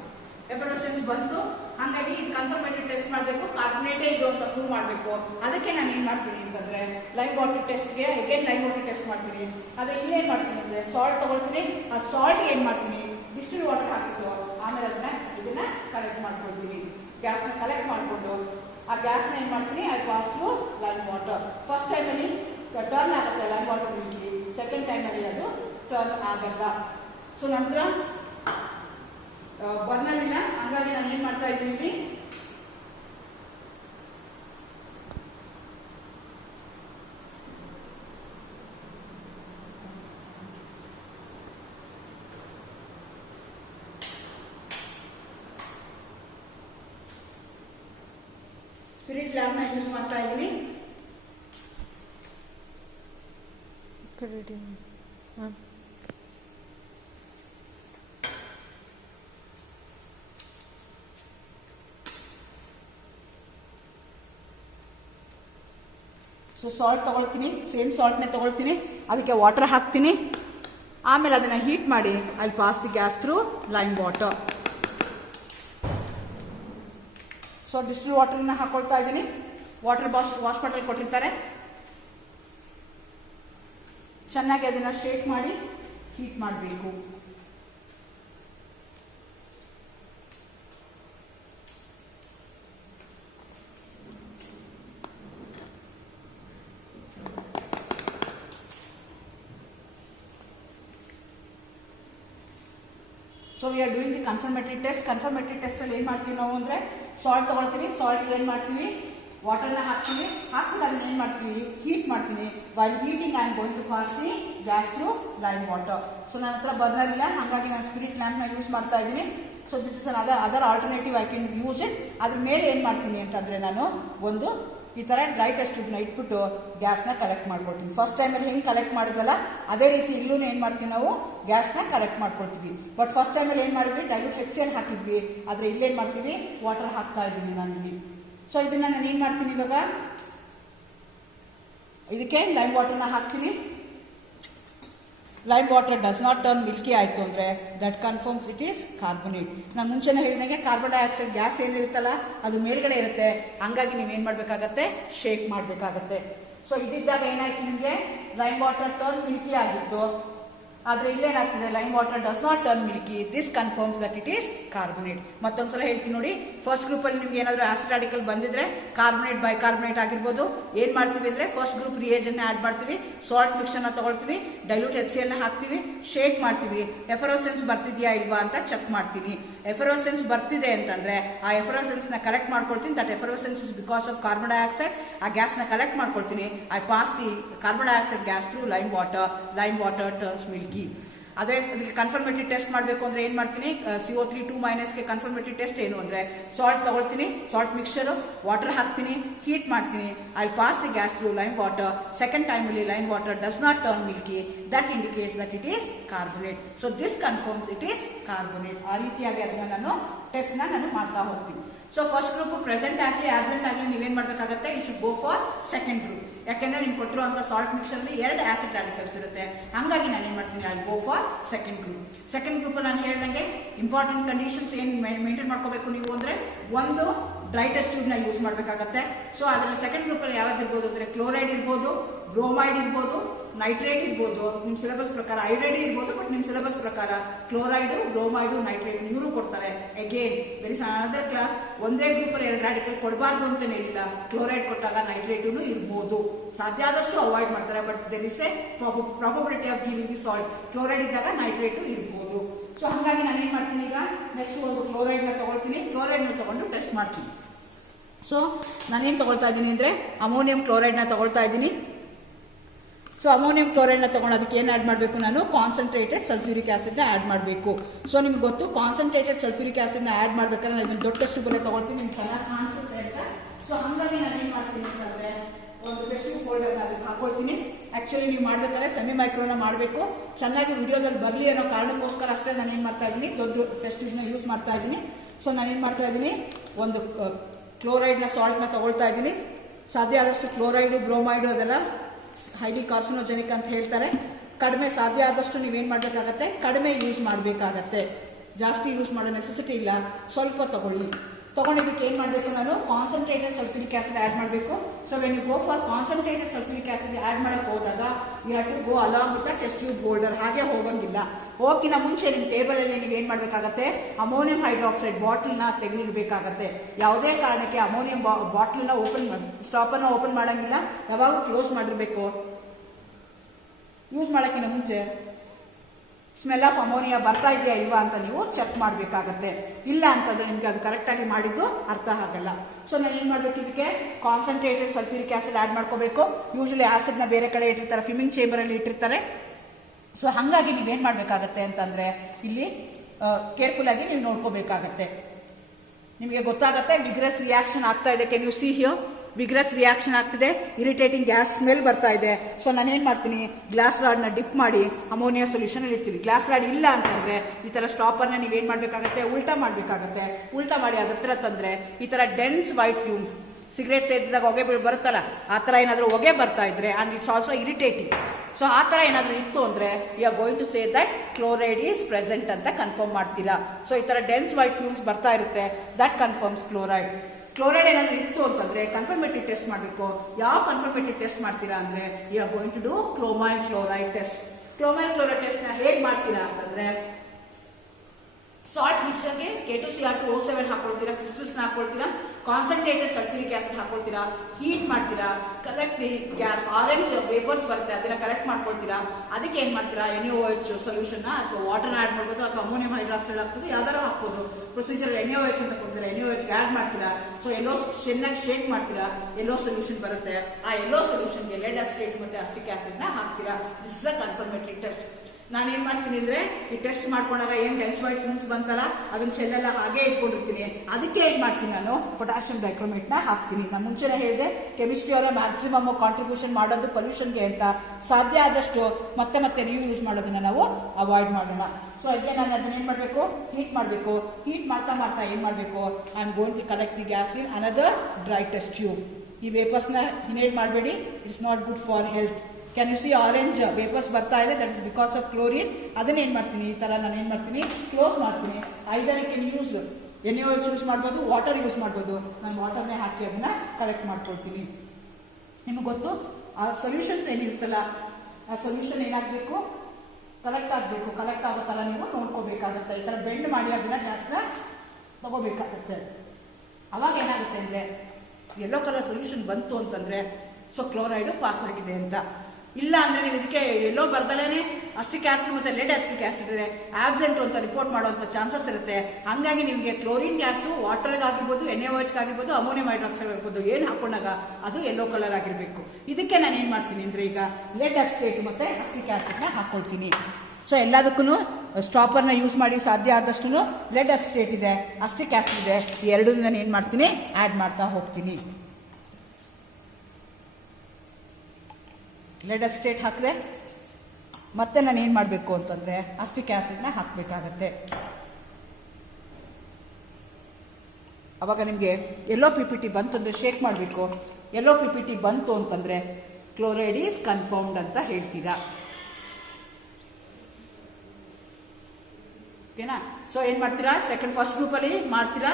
ಎಫರೆಸೆನ್ಸ್ ಬಂತು, ಹಾಗಾಗಿ ಇದು ಕನ್ಫರ್ಮೇಟಿವ್ ಟೆಸ್ಟ್ ಮಾಡಬೇಕು, ಕಾರ್ಬನೇಟೇ ಇದು ಅಂತ ಪ್ರೂವ್ ಮಾಡಬೇಕು. ಅದಕ್ಕೆ ನಾನು ಏನು ಮಾಡ್ತೀನಿ ಅಂತಂದ್ರೆ ಲೈಮ್ ವಾಟರ್ ಟೆಸ್ಟ್ಗೆ ಅಗೇನ್ ಲೈಮ್ ವಾಟರ್ ಟೆಸ್ಟ್ ಮಾಡ್ತೀನಿ. ಆದರೆ ಇಲ್ಲೇನು ಮಾಡ್ತೀನಿ ಅಂದರೆ ಸಾಲ್ಟ್ ತಗೊಳ್ತೀನಿ. ಆ ಸಾಲ್ಟ್ಗೆ ಏನು ಮಾಡ್ತೀನಿ, ಡಿಸ್ಟಿಲ್ ವಾಟರ್ ಹಾಕಿಟ್ಟು ಆಮೇಲೆ ಇದನ್ನ ಕಲೆಕ್ಟ್ ಮಾಡ್ಕೊಳ್ತೀನಿ. ಗ್ಯಾಸ್ನ ಕಲೆಕ್ಟ್ ಮಾಡಿಕೊಂಡು ಆ ಗ್ಯಾಸ್ನ ಏನು ಮಾಡ್ತೀನಿ, I pass to lime water. First ಟೈಮಲ್ಲಿ ಟರ್ನ್ ಆಗುತ್ತೆ ಲೈಮ್ ವಾಟರ್ ಮಿಲ್ಕಿ, ಸೆಕೆಂಡ್ ಟೈಮಲ್ಲಿ ಅದು ಟರ್ನ್ ಆಗಲ್ಲ. ಸೊ ನಂತರ ಬರ್ನರ್ ಇಲ್ಲ, ಹಂಗಾಗಿ ನಾನು ಏನು ಮಾಡ್ತಾ ಇದ್ದೀನಿ, ಸ್ಪಿರಿಟ್ ಲ್ಯಾಂಪ್ನ ಯೂಸ್ ಮಾಡ್ತಾ ಇದ್ದೀನಿ. ಸೊ ಸಾಲ್ಟ್ ತಗೊಳ್ತೀನಿ, ಸೇಮ್ ಸಾಲ್ಟ್ನೇ ತಗೊಳ್ತೀನಿ. ಅದಕ್ಕೆ ವಾಟರ್ ಹಾಕ್ತೀನಿ. ಆಮೇಲೆ ಅದನ್ನ ಹೀಟ್ ಮಾಡಿ I pass the gas through lime water. So distil ವಾಟರ್ನ ಹಾಕೊಳ್ತಾ ಇದ್ದೀನಿ. ವಾಟರ್ ವಾಶ್ ಬಾಟಲ್ ಕೊಟ್ಟಿರ್ತಾರೆ. ಚೆನ್ನಾಗಿ ಅದನ್ನ ಶೇಕ್ ಮಾಡಿ ಹೀಟ್ ಮಾಡಬೇಕು. So we are doing the confirmatory test. Confirmatory test ಅಲ್ಲಿ ಏನು ಮಾಡ್ತೀವಿ ನಾವು ಅಂದರೆ ಸಾಲ್ಟ್ ತಗೊಳ್ತೀವಿ. ಸಾಲ್ಟ್ಗೆ ಏನು ಮಾಡ್ತೀವಿ, ವಾಟರ್ನ ಹಾಕ್ತೀವಿ. ಹಾಕ್ಬಿಟ್ಟು ಅದನ್ನ ಏನು ಮಾಡ್ತೀವಿ, ಹೀಟ್ ಮಾಡ್ತೀನಿ. While heating I am going to pass the gas through lime water. So ನನ್ನ ಹತ್ರ ಬರ್ನರ್ ಇಲ್ಲ, ಹಾಗಾಗಿ ನಾನು ಸ್ಪಿರಿಟ್ ಲ್ಯಾಂಪ್ನ ಯೂಸ್ ಮಾಡ್ತಾ ಇದ್ದೀನಿ. So this is other alternative I can use it. ಅದ್ರ ಮೇಲೆ ಏನು ಮಾಡ್ತೀನಿ ಅಂತಂದರೆ ನಾನು ಒಂದು ಈ ಥರ ಡ್ರೈ ಟೆಸ್ಟ್ ಟ್ಯೂಬ್ನ ಇಟ್ಬಿಟ್ಟು ಗ್ಯಾಸ್ನ ಕಲೆಕ್ಟ್ ಮಾಡ್ಕೊಳ್ತೀನಿ. ಫಸ್ಟ್ ಟೈಮಲ್ಲಿ ಹೆಂಗೆ ಕಲೆಕ್ಟ್ ಮಾಡಿದ್ವಲ್ಲ ಅದೇ ರೀತಿ ಇಲ್ಲೂ ಏನು ಮಾಡ್ತೀವಿ, ನಾವು ಗ್ಯಾಸ್ನ ಕಲೆಕ್ಟ್ ಮಾಡ್ಕೊಳ್ತೀವಿ. ಬಟ್ ಫಸ್ಟ್ ಟೈಮಲ್ಲಿ ಏನು ಮಾಡಿದ್ವಿ, ಡೈಲ್ಯೂಟ್ HCl ಹಾಕಿದ್ವಿ. ಆದರೆ ಇಲ್ಲೇನು ಮಾಡ್ತೀವಿ, ವಾಟರ್ ಹಾಕ್ತಾ ಇದ್ದೀನಿ ನಾನು ಇಲ್ಲಿ. ಸೊ ಇದನ್ನ ನಾನು ಏನು ಮಾಡ್ತೀನಿ, ಇವಾಗ ಇದಕ್ಕೆ ಲೈಮ್ ವಾಟರ್ನ ಹಾಕ್ತೀನಿ. Lime water does not turn Milky ಆಯಿತು ಅಂದರೆ that confirms it is carbonate. ನಾನು ಮುಂಚೆನೇ ಹೇಳಿದಂಗೆ ಕಾರ್ಬನ್ ಡೈಆಕ್ಸೈಡ್ ಗ್ಯಾಸ್ ಏನಿರುತ್ತಲ್ಲ ಅದು ಮೇಲ್ಗಡೆ ಇರುತ್ತೆ. ಹಂಗಾಗಿ ನೀವೇನು ಮಾಡಬೇಕಾಗತ್ತೆ, ಶೇಕ್ ಮಾಡಬೇಕಾಗತ್ತೆ. ಸೊ ಇದಿದ್ದಾಗ ಏನಾಯ್ತು, ನಿಮಗೆ ಲೈಮ್ ವಾಟರ್ ಟರ್ನ್ ಮಿಲ್ಕಿ ಆಗಿತ್ತು. ಆದರೆ ಇಲ್ಲೇನಾಗ್ತದೆ, lime water does not turn milky, this confirms that it is carbonate. ಮತ್ತೊಂದ್ಸಲ ಹೇಳ್ತೀನಿ ನೋಡಿ, ಫಸ್ಟ್ ಗ್ರೂಪಲ್ಲಿ ನಿಮ್ಗೆ ಏನಾದರೂ ಆಸಿಡ್ ರಾಡಿಕಲ್ ಬಂದಿದ್ರೆ ಕಾರ್ಬೊನೇಟ್ ಬೈಕಾರ್ಬೊನೇಟ್ ಆಗಿರ್ಬೋದು. ಏನ್ ಮಾಡ್ತೀವಿ ಅಂದ್ರೆ ಫಸ್ಟ್ ಗ್ರೂಪ್ ರಿಯೇಜನ್ನ ಆಡ್ ಮಾಡ್ತೀವಿ, ಸಾಲ್ಟ್ ಮಿಕ್ಸ್ಚರ್ನ ತಗೊಳ್ತೀವಿ, ಡೈಲ್ಯೂಟ್ HCl ನ ಹಾಕ್ತೀವಿ, ಶೇಕ್ ಮಾಡ್ತೀವಿ, ಎಫರೋಸೆನ್ಸ್ ಬರ್ತಿದ್ಯಾ ಇಲ್ವಾ ಅಂತ ಚೆಕ್ ಮಾಡ್ತೀನಿ. ಎಫರೋಸೆನ್ಸ್ ಬರ್ತಿದೆ ಅಂತಂದ್ರೆ ಆ ಎಫರೋಸೆನ್ಸ್ ನ ಕಲೆಕ್ಟ್ ಮಾಡ್ಕೊಳ್ತೀನಿ. That effervescence is because of carbon dioxide. ಆ ಗ್ಯಾಸ್ ನ ಕಲೆಕ್ಟ್ ಮಾಡ್ಕೊಳ್ತೀನಿ. I pass the carbon dioxide gas through lime water turns milky. ಅದೇ ಅದಕ್ಕೆ ಕನ್ಫರ್ಮೇಟರಿ ಟೆಸ್ಟ್ ಮಾಡಬೇಕು ಅಂದ್ರೆ ಏನ್ ಮಾಡ್ತೀನಿ, CO3 2- ಗೆ ಕನ್ಫರ್ಮೇಟರಿ ಟೆಸ್ಟ್ ಏನು ಅಂದ್ರೆ ಸಾಲ್ಟ್ ತಗೊಳ್ತೀನಿ, ಸಾಲ್ಟ್ ಮಿಕ್ಸ್ಚರ್, ವಾಟರ್ ಹಾಕ್ತೀನಿ, ಹೀಟ್ ಮಾಡ್ತೀನಿ. I pass the gas through lime water. Second time ಅಲ್ಲಿ lime water does not turn milky, that indicates that it is carbonate. So this confirms it is carbonate. ಆ ರೀತಿಯಾಗಿ ಅದನ್ನ ನಾನು test ನಾನು ಮಾಡ್ತಾ ಹೋಗ್ತೀನಿ. ಸೊ ಫಸ್ಟ್ ಗ್ರೂಪ್ ಪ್ರೆಸೆಂಟ್ ಆಗಲಿ absent ಆಗಲಿ ನೀವೇನ್ ಮಾಡ್ಬೇಕಾಗತ್ತೆ, you should go for second group. ಯಾಕೆಂದ್ರೆ ನಿಮ್ಗೆ ಕೊಟ್ಟಿರುವಂತ ಸಾಲ್ಟ್ ಮಿಕ್ಸರ್ ಅಲ್ಲಿ 2 ಆಸಿಡ್ ರಾಡಿಕಲ್ಸ್ ಇರುತ್ತೆ. ಹಂಗಾಗಿ ನಾನು ಏನ್ ಮಾಡ್ತೀನಿ, I go for second group. Second group ನಾನು ಹೇಳ್ದಂಗೆ ಇಂಪಾರ್ಟೆಂಟ್ ಕಂಡೀಷನ್ಸ್ ಏನ್ ಮೇಂಟೈನ್ ಮಾಡ್ಕೋಬೇಕು ನೀವು ಅಂದ್ರೆ, ಒಂದು ಡ್ರೈ ಟೆಸ್ಟ್ ಟ್ಯೂಬ್ ನ ಯೂಸ್ ಮಾಡಬೇಕಾಗತ್ತೆ. ಸೊ ಅದ್ರಲ್ಲಿ ಸೆಕೆಂಡ್ ಗ್ರೂಪ್ ಅಲ್ಲಿ ಯಾವ್ದು ಇರ್ಬೋದು ಅಂದ್ರೆ ಕ್ಲೋರೈಡ್ ಇರ್ಬೋದು, ಬ್ರೋಮೈಡ್ ಇರ್ಬೋದು, ನೈಟ್ರೇಟ್ ಇರ್ಬೋದು. ನಿಮ್ ಸಿಲೆಬಸ್ ಪ್ರಕಾರ ಐರೈಡ್ ಇರ್ಬೋದು, ಬಟ್ ನಿಮ್ ಸಿಲೆಬಸ್ ಪ್ರಕಾರ ಕ್ಲೋರೈಡ್, ಬ್ರೋಮೈಡ್, ನೈಟ್ರೇಟ್ ಇವರು ಕೊಡ್ತಾರೆ. Again there is another class. ಒಂದೇ ಗ್ರೂಪ್ ಅಲ್ಲಿ 2 ರಾಡಿಕಲ್ ಕೊಡಬಾರ್ದು ಅಂತಾನೆ ಇಲ್ಲ. ಕ್ಲೋರೈಡ್ ಕೊಟ್ಟಾಗ ನೈಟ್ರೇಟ್ ಇರ್ಬೋದು, ಸಾಧ್ಯ ಆದಷ್ಟು ಅವಾಯ್ಡ್ ಮಾಡ್ತಾರೆ. But there is a probability of giving the salt. Chloride ಇದ್ದಾಗ ನೈಟ್ರೇಟ್ ಇರ್ಬೋದು. ಸೊ ಹಂಗಾಗಿ ನಾನು ಏನ್ ಮಾಡ್ತೀನಿ, ಈಗ ನೆಕ್ಸ್ಟ್ ಒಂದು ಕ್ಲೋರೈಡ್ ನ ತಗೊಳ್ತೀನಿ. ಕ್ಲೋರೈಡ್ ನ ತಗೊಂಡು ಟೆಸ್ಟ್ ಮಾಡ್ತೀನಿ. ಸೊ ನಾನೇನ್ ತಗೊಳ್ತಾ ಇದ್ದೀನಿ ಅಂದ್ರೆ ಅಮೋನಿಯಂ ಕ್ಲೋರೈಡ್ ನ ತಗೊಳ್ತಾ ಇದ್ದೀನಿ. ಸೊ ಅಮೋನಿಯಂ ಕ್ಲೋರೈಡ್ ನ ತಗೊಳೋದಕ್ಕೆ ಏನ್ ಆಡ್ ಮಾಡಬೇಕು, ನಾನು ಕಾನ್ಸಂಟ್ರೇಟೆಡ್ ಸಲ್ಫ್ಯೂರಿಕ್ ಆಸಿಡ್ ನ ಆಡ್ ಮಾಡಬೇಕು. ಸೊ ನಿಮ್ಗೆ ಗೊತ್ತು, ಕಾನ್ಸಂಟ್ರೇಟೆಡ್ ಸಲ್ಫ್ಯೂರಿಕ್ ಆಸಿಡ್ ನ ಆಡ್ ಮಾಡ್ಬೇಕಾದ್ರೆ ನಾನು ಇದನ್ನ ದೊಡ್ಡ ಟ್ಯೂಬ್ ಅಲ್ಲಿ ತಗೊಳ್ತೀನಿ, ನಿಮ್ಗೆ ಚೆನ್ನಾಗಿ ಕಾಣಿಸುತ್ತೆ ಅಂತ. ಸೊ ಹಂಗಾಗಿ ನಾನು ಏನ್ ಮಾಡ್ತೀನಿ ಅಂತಂದ್ರೆ ಒಂದು ಟೆಸ್ಟ್ ಟ್ಯೂಬ್ ಹೋಲ್ಡರ್ ಅದಕ್ಕೆ ಹಾಕೊಳ್ತೀನಿ. ಆಕ್ಚುಲಿ ನೀವು ಮಾಡ್ಬೇಕಾದ್ರೆ ಸೆಮಿ ಮೈಕ್ರೋನ ಮಾಡಬೇಕು. ಚೆನ್ನಾಗಿ ವಿಡಿಯೋದಲ್ಲಿ ಬರಲಿ ಅನ್ನೋ ಕಾರಣಕ್ಕೋಸ್ಕರ ಅಷ್ಟೇ ನಾನು ಏನ್ ಮಾಡ್ತಾ ಇದ್ದೀನಿ, ದೊಡ್ಡ ಟೆಸ್ಟ್ ಟ್ಯೂಬ್ ನ ಯೂಸ್ ಮಾಡ್ತಾ ಇದ್ದೀನಿ. ಸೊ ನಾನು ಏನ್ ಮಾಡ್ತಾ ಇದ್ದೀನಿ, ಒಂದು ಕ್ಲೋರೈಡ್ ನ ಸಾಲ್ಟ್ ನ ತಗೊಳ್ತಾ ಇದ್ದೀನಿ. ಸಾಧ್ಯ ಆದಷ್ಟು ಕ್ಲೋರೈಡ್, ಬ್ರೋಮೈಡ್ ಅದೆಲ್ಲ ಹೈಲಿ ಕಾರ್ಸಿನೋಜೆನಿಕ್ ಅಂತ ಹೇಳ್ತಾರೆ. ಕಡಿಮೆ ಸಾಧ್ಯ ಆದಷ್ಟು ನೀವೇನ್ ಮಾಡಬೇಕಾಗತ್ತೆ, ಕಡಿಮೆ ಯೂಸ್ ಮಾಡಬೇಕಾಗತ್ತೆ. ಜಾಸ್ತಿ ಯೂಸ್ ಮಾಡೋ ನೆಸೆಸಿಟಿ ಇಲ್ಲ, ಸ್ವಲ್ಪ ತಗೊಳ್ಳಿ. ತಗೊಂಡಿದ್ದಕ್ಕೆ ಏನ್ ಮಾಡಬೇಕು, ನಾನು ಕಾನ್ಸಂಟ್ರೇಟೆಡ್ ಸಲ್ಫ್ಯೂರಿಕ್ ಆಸಿಡ್ ಆಡ್ ಮಾಡಬೇಕು. So when you go for concentrated sulphuric acid add ಮಾಡಕ್ ಹೋದಾಗ you have to go along with test tube holder. ಹಾಗೆ ಹೋಗಂಗಿಲ್ಲ. ಹೋಗಿನ ಮುಂಚೆ ನಿಮ್ಮ ಟೇಬಲ್ ಅಲ್ಲಿ ನೀವು ಏನ್ ಮಾಡ್ಬೇಕಾಗತ್ತೆ, ಅಮೋನಿಯಂ ಹೈಡ್ರಾಕ್ಸೈಡ್ ಬಾಟಲ್ ನ ತೆಗೆದಿಡಬೇಕಾಗತ್ತೆ. ಯಾವುದೇ ಕಾರಣಕ್ಕೆ ಅಮೋನಿಯಂ ಬಾಟಲ್ ನ ಸ್ಟಾಪರ್ ನ ಓಪನ್ ಮಾಡಂಗಿಲ್ಲ, ಯಾವಾಗ ಕ್ಲೋಸ್ ಮಾಡಿರ್ಬೇಕು. ಯೂಸ್ ಮಾಡಕ್ಕಿಂತ ಮುಂಚೆ ಸ್ಮೆಲ್ ಆಫ್ ಅಮೋನಿಯಾ ಬರ್ತಾ ಇದೆಯಾ ಇಲ್ವಾ ಅಂತ ನೀವು ಚೆಕ್ ಮಾಡಬೇಕಾಗತ್ತೆ. ಇಲ್ಲ ಅಂತಂದ್ರೆ ನಿಮ್ಗೆ ಅದು ಕರೆಕ್ಟ್ ಆಗಿ ಮಾಡಿದ್ದು ಅರ್ಥ ಆಗಲ್ಲ. ಸೊ ನಾನು ಏನ್ ಮಾಡ್ಬೇಕು, ಇದಕ್ಕೆ ಕಾನ್ಸಂಟ್ರೇಟೆಡ್ ಸಲ್ಫ್ಯೂರಿಕ್ ಆಸಿಡ್ ಆಡ್ ಮಾಡ್ಕೋಬೇಕು. ಯೂಶಲಿ ಆಸಿಡ್ ನ ಬೇರೆ ಕಡೆ ಇಟ್ಟಿರ್ತಾರೆ, ಫಿಮಿಂಗ್ ಚೇಂಬರ್ ಅಲ್ಲಿ ಇಟ್ಟಿರ್ತಾರೆ. ಸೊ ಹಂಗಾಗಿ ನೀವೇನ್ ಮಾಡ್ಬೇಕಾಗತ್ತೆ ಅಂತಂದ್ರೆ ಇಲ್ಲಿ ಕೇರ್ಫುಲ್ ಆಗಿ ನೀವು ನೋಡ್ಕೋಬೇಕಾಗತ್ತೆ. ನಿಮಗೆ ಗೊತ್ತಾಗತ್ತೆ ವಿಗ್ರಸ್ ರಿಯಾಕ್ಷನ್ ಆಗ್ತಾ ಇದೆ. Can you see here, vigorous reaction ಆಗ್ತಿದೆ, ಇರಿಟೇಟಿಂಗ್ ಗ್ಯಾಸ್ ಸ್ಮೆಲ್ ಬರ್ತಾ ಇದೆ. ಸೊ ನಾನೇನ್ ಮಾಡ್ತೀನಿ, ಗ್ಲಾಸ್ ರಾಡ್ ನ ಡಿಪ್ ಮಾಡಿ ಅಮೋನಿಯಾ ಸೊಲ್ಯೂಷನ್ ಅಲ್ಲಿ ಇಡ್ತೀನಿ. ಗ್ಲಾಸ್ ರಾಡ್ ಇಲ್ಲ ಅಂತಂದ್ರೆ ಈ ತರ ಸ್ಟಾಪರ್ ನ ನೀವೇನ್ ಮಾಡ್ಬೇಕಾಗತ್ತೆ, ಉಲ್ಟಾ ಮಾಡ್ಬೇಕಾಗತ್ತೆ. ಉಲ್ಟಾ ಮಾಡಿ ಅದ್ರ ಹತ್ರ ತಂದ್ರೆ ಈ ತರ ಡೆನ್ಸ್ ವೈಟ್ ಫ್ಯೂಮ್ಸ್, ಸಿಗರೇಟ್ ಸೇದಿದಾಗ ಹೊಗೆ ಬರುತ್ತಲ್ಲ, ಆ ತರ ಏನಾದ್ರೂ ಹೊಗೆ ಬರ್ತಾ ಇದ್ರೆ and it's also irritating. So ಆ ತರ ಏನಾದ್ರೂ ಇತ್ತು ಅಂದ್ರೆ you are going to say that chloride is present ಅಂತ ಕನ್ಫರ್ಮ್ ಮಾಡ್ತೀರಾ. ಸೊ ಈ ತರ ಡೆನ್ಸ್ ವೈಟ್ ಫ್ಯೂಮ್ಸ್ ಬರ್ತಾ ಇರುತ್ತೆ, ದಟ್ ಕನ್ಫರ್ಮ್ಸ್ ಕ್ಲೋರೈಡ್. ಕ್ಲೋರೈಡ್ ಏನಾದ್ರು ಇತ್ತು ಅಂತಂದ್ರೆ ಕನ್ಫರ್ಮೇಟರಿ ಟೆಸ್ಟ್ ಮಾಡಬೇಕು. ಯಾವ ಕನ್ಫರ್ಮೇಟರಿ ಟೆಸ್ಟ್ ಮಾಡ್ತೀರಾ ಅಂದ್ರೆ you are going to do chromyl chloride test. Chromyl chloride test ನ ಹೇಗ್ ಮಾಡ್ತೀರಾ ಅಂತಂದ್ರೆ, ಸಾಲ್ಟ್ ಮಿಕ್ಸರ್ಗೆ K2Cr2O7 ಹಾಕೊಳ್ತೀರಾ, ಕ್ರಿಸ್ಟಲ್ಸ್ ನ ಹಾಕೊಳ್ತೀರಾ, ಕಾನ್ಸಂಟ್ರೇಟೆಡ್ ಸಲ್ಫ್ಯೂರಿಕ್ ಆಸಿಡ್ ಹಾಕೊಳ್ತೀರಾ, ಹೀಟ್ ಮಾಡ್ತೀರಾ, collect the gas, orange vapours ಬರುತ್ತೆ ಅದನ್ನ ಕಲೆಕ್ಟ್ ಮಾಡ್ಕೊಳ್ತೀರಾ. ಅದಕ್ಕೆ ಏನ್ ಮಾಡ್ತೀರಾ, NaOH ಸೊಲ್ಯೂಷನ್ ಅಥವಾ ವಾಟರ್ ಆಡ್ ಮಾಡ್ಬೋದು, ಅಥವಾ ಅಮೋನಿಯಂ ಹೈಡ್ರಾಕ್ಸೈಡ್ ಹಾಕ್ಬೋದು, ಯಾವ್ದಾರು ಹಾಕ್ಬೋದು. ಪ್ರೊಸೀಜರ್ NaOH ಅಂತ ಕೊಡ್ತೀರಾ, NaOH ಆಡ್ ಮಾಡ್ತೀರಾ. ಸೊ ಎಲ್ಲೋ ಚೆನ್ನಾಗಿ ಶೇಕ್ ಮಾಡ್ತೀರಾ, ಎಲ್ಲೋ ಸೊಲ್ಯೂಷನ್ ಬರುತ್ತೆ. ಆ ಎಲ್ಲೋ ಸೊಲ್ಯೂಷನ್ಗೆ ಲೆಡ್ ಅಸಿಟೇಟ್ ಮತ್ತೆ ಅಸ್ಟಿಕ್ ಆಸಿಡ್ ನ ಹಾಕ್ತೀರಾ. This is a confirmatory test. ನಾನು ಏನ್ ಮಾಡ್ತೀನಿ ಅಂದ್ರೆ ಈ ಟೆಸ್ಟ್ ಮಾಡ್ಕೊಂಡಾಗ ಏನ್ ಡೆನ್ಸ್ ವೈಟ್ ಫ್ಯೂಮ್ಸ್ ಬಂತಲ್ಲ ಅದನ್ನ ಸೆಲ್ಲೆಲ್ಲ ಹಾಗೆ ಇಟ್ಕೊಂಡಿರ್ತೀನಿ. ಅದಕ್ಕೆ ಏನ್ ಮಾಡ್ತೀನಿ, ನಾನು ಪೊಟ್ಯಾಸಿಯಂ ಡೈಕ್ರೋಮೇಟ್ ನ ಹಾಕ್ತೀನಿ. ನಾನು ಮುಂಚೆನೆ ಹೇಳಿದೆ, ಕೆಮಿಸ್ಟ್ರಿ ಅವರ ಮ್ಯಾಕ್ಸಿಮಮ್ ಕಾಂಟ್ರಿಬ್ಯೂಷನ್ ಮಾಡೋದು ಪೊಲ್ಯೂಷನ್ಗೆ ಅಂತ. ಸಾಧ್ಯ ಆದಷ್ಟು ಮತ್ತೆ ಮತ್ತೆ ನೀವು ಯೂಸ್ ಮಾಡೋದನ್ನ ನಾವು ಅವಾಯ್ಡ್ ಮಾಡೋಣ. ಸೊ ಅದಕ್ಕೆ ನಾನು ಅದನ್ನ ಏನ್ ಮಾಡ್ಬೇಕು, ಹೀಟ್ ಮಾಡ್ಬೇಕು. ಹೀಟ್ ಮಾಡ್ತಾ ಮಾಡ್ತಾ ಏನ್ ಮಾಡ್ಬೇಕು, I am going to collect the gas in another dry test tube. ಈ ವೇಪರ್ಸ್ ನ ಇನೇಟ್ ಮಾಡಬೇಡಿ, it's not good for health. Can you see orange vapours ಬರ್ತಾ ಇದೆ, that is because of chlorine. ಅದನ್ನ ಏನ್ ಮಾಡ್ತೀನಿ, ಈ ತರ ನಾನು ಏನ್ ಮಾಡ್ತೀನಿ, ಕ್ಲೋಸ್ ಮಾಡ್ತೀನಿ. ಐದರ್ I can use NaOH use ಮಾಡ್ಬೋದು, ವಾಟರ್ ಯೂಸ್ ಮಾಡ್ಬೋದು. ನಾನು ವಾಟರ್ನೇ ಹಾಕಿ ಅದನ್ನ ಕಲೆಕ್ಟ್ ಮಾಡ್ಕೊಳ್ತೀನಿ. ನಿಮಗೆ ಗೊತ್ತು ಆ ಸೊಲ್ಯೂಷನ್ಸ್ ಏನಿರುತ್ತಲ್ಲ, ಆ ಸೊಲ್ಯೂಷನ್ ಏನಾಗಬೇಕು, ಕಲೆಕ್ಟ್ ಆಗಬೇಕು. ಕಲೆಕ್ಟ್ ಆಗೋ ಥರ ನೀವು ನೋಡ್ಕೋಬೇಕಾಗುತ್ತೆ. ಈ ಥರ ಬೆಂಡ್ ಮಾಡಿ ಅದನ್ನ ಗ್ಯಾಸ್ನ ತಗೋಬೇಕಾಗುತ್ತೆ. ಅವಾಗ ಏನಾಗುತ್ತೆ ಅಂದರೆ ಯೆಲ್ಲೋ ಕಲರ್ ಸೊಲ್ಯೂಷನ್ ಬಂತು ಅಂತಂದರೆ ಸೊ ಕ್ಲೋರೈಡು ಪಾಸ್ ಆಗಿದೆ ಅಂತ. ಇಲ್ಲ ಅಂದರೆ ನೀವು ಇದಕ್ಕೆ ಎಲ್ಲೋ ಬರ್ದಲೇ ಅಸ್ಟಿಕ್ ಆಸಿಡ್ ಮತ್ತು ಲೆಡ್ ಅಸ್ಟಿಕ್ ಆಸಿಡ್ ಇದೆ ಆಬ್ಸೆಂಟ್ ಅಂತ ರಿಪೋರ್ಟ್ ಮಾಡುವಂಥ ಚಾನ್ಸಸ್ ಇರುತ್ತೆ. ಹಾಗಾಗಿ ನಿಮಗೆ ಕ್ಲೋರಿನ್ ಗ್ಯಾಸು ವಾಟರ್ಗಾಗಿರ್ಬೋದು, NaOH ಆಗಿರ್ಬೋದು, ಅಮೋನಿಯಂ ಹೈಡ್ರಾಕ್ಸೈಡ್ ಆಗಿರ್ಬೋದು, ಏನು ಹಾಕೊಂಡಾಗ ಅದು ಯೆಲ್ಲೋ ಕಲರ್ ಆಗಿರಬೇಕು. ಇದಕ್ಕೆ ನಾನು ಏನು ಮಾಡ್ತೀನಿ ಅಂದರೆ ಈಗ ಲೆಡ್ ಅಸ್ಟೇಟ್ ಮತ್ತು ಅಸ್ಟಿಕ್ ಆಸಿಡ್ನ ಹಾಕೊಳ್ತೀನಿ. ಸೊ ಎಲ್ಲದಕ್ಕೂ ಸ್ಟಾಪರ್ನ ಯೂಸ್ ಮಾಡಿ ಸಾಧ್ಯ ಆದಷ್ಟು ಲೆಡ್ ಅಸ್ಟೇಟ್ ಇದೆ, ಅಸ್ಟಿಕ್ ಆಸಿಡ್ ಇದೆ, ಈ ಎರಡೂ ನಾನು ಏನು ಮಾಡ್ತೀನಿ ಆ್ಯಡ್ ಮಾಡ್ತಾ ಹೋಗ್ತೀನಿ. ಲೆಡ್ ಅಸ್ಟೇಟ್ ಹಾಕಿದೆ ಮತ್ತೆ ನಾನು ಏನು ಮಾಡಬೇಕು ಅಂತಂದರೆ ಅಸ್ಟಿಕ್ ಆಸಿಡ್ನ ಹಾಕಬೇಕಾಗತ್ತೆ. ಅವಾಗ ನಿಮಗೆ ಎಲ್ಲೋ PPT ಬಂತು ಅಂದರೆ ಶೇಕ್ ಮಾಡಬೇಕು. ಎಲ್ಲೋ PPT ಬಂತು ಅಂತಂದರೆ ಕ್ಲೋರೈಡ್ ಈಸ್ ಕನ್ಫರ್ಮ್ಡ್ ಅಂತ ಹೇಳ್ತೀರಾ. ಓಕೆನಾ? ಸೊ ಏನು ಮಾಡ್ತೀರಾ, ಫಸ್ಟ್ ಗ್ರೂಪಲ್ಲಿ ಮಾಡ್ತೀರಾ,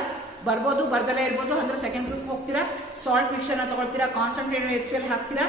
ಬರ್ಬೋದು ಬರ್ದಲೇ ಇರ್ಬೋದು. ಅಂದರೆ ಸೆಕೆಂಡ್ ಗ್ರೂಪ್ ಹೋಗ್ತೀರಾ, ಸಾಲ್ಟ್ ಮಿಕ್ಸರ್ನ ತಗೊಳ್ತೀರಾ, ಕಾನ್ಸಂಟ್ರೇಟೆಡ್ HCl ಹಾಕ್ತೀರಾ.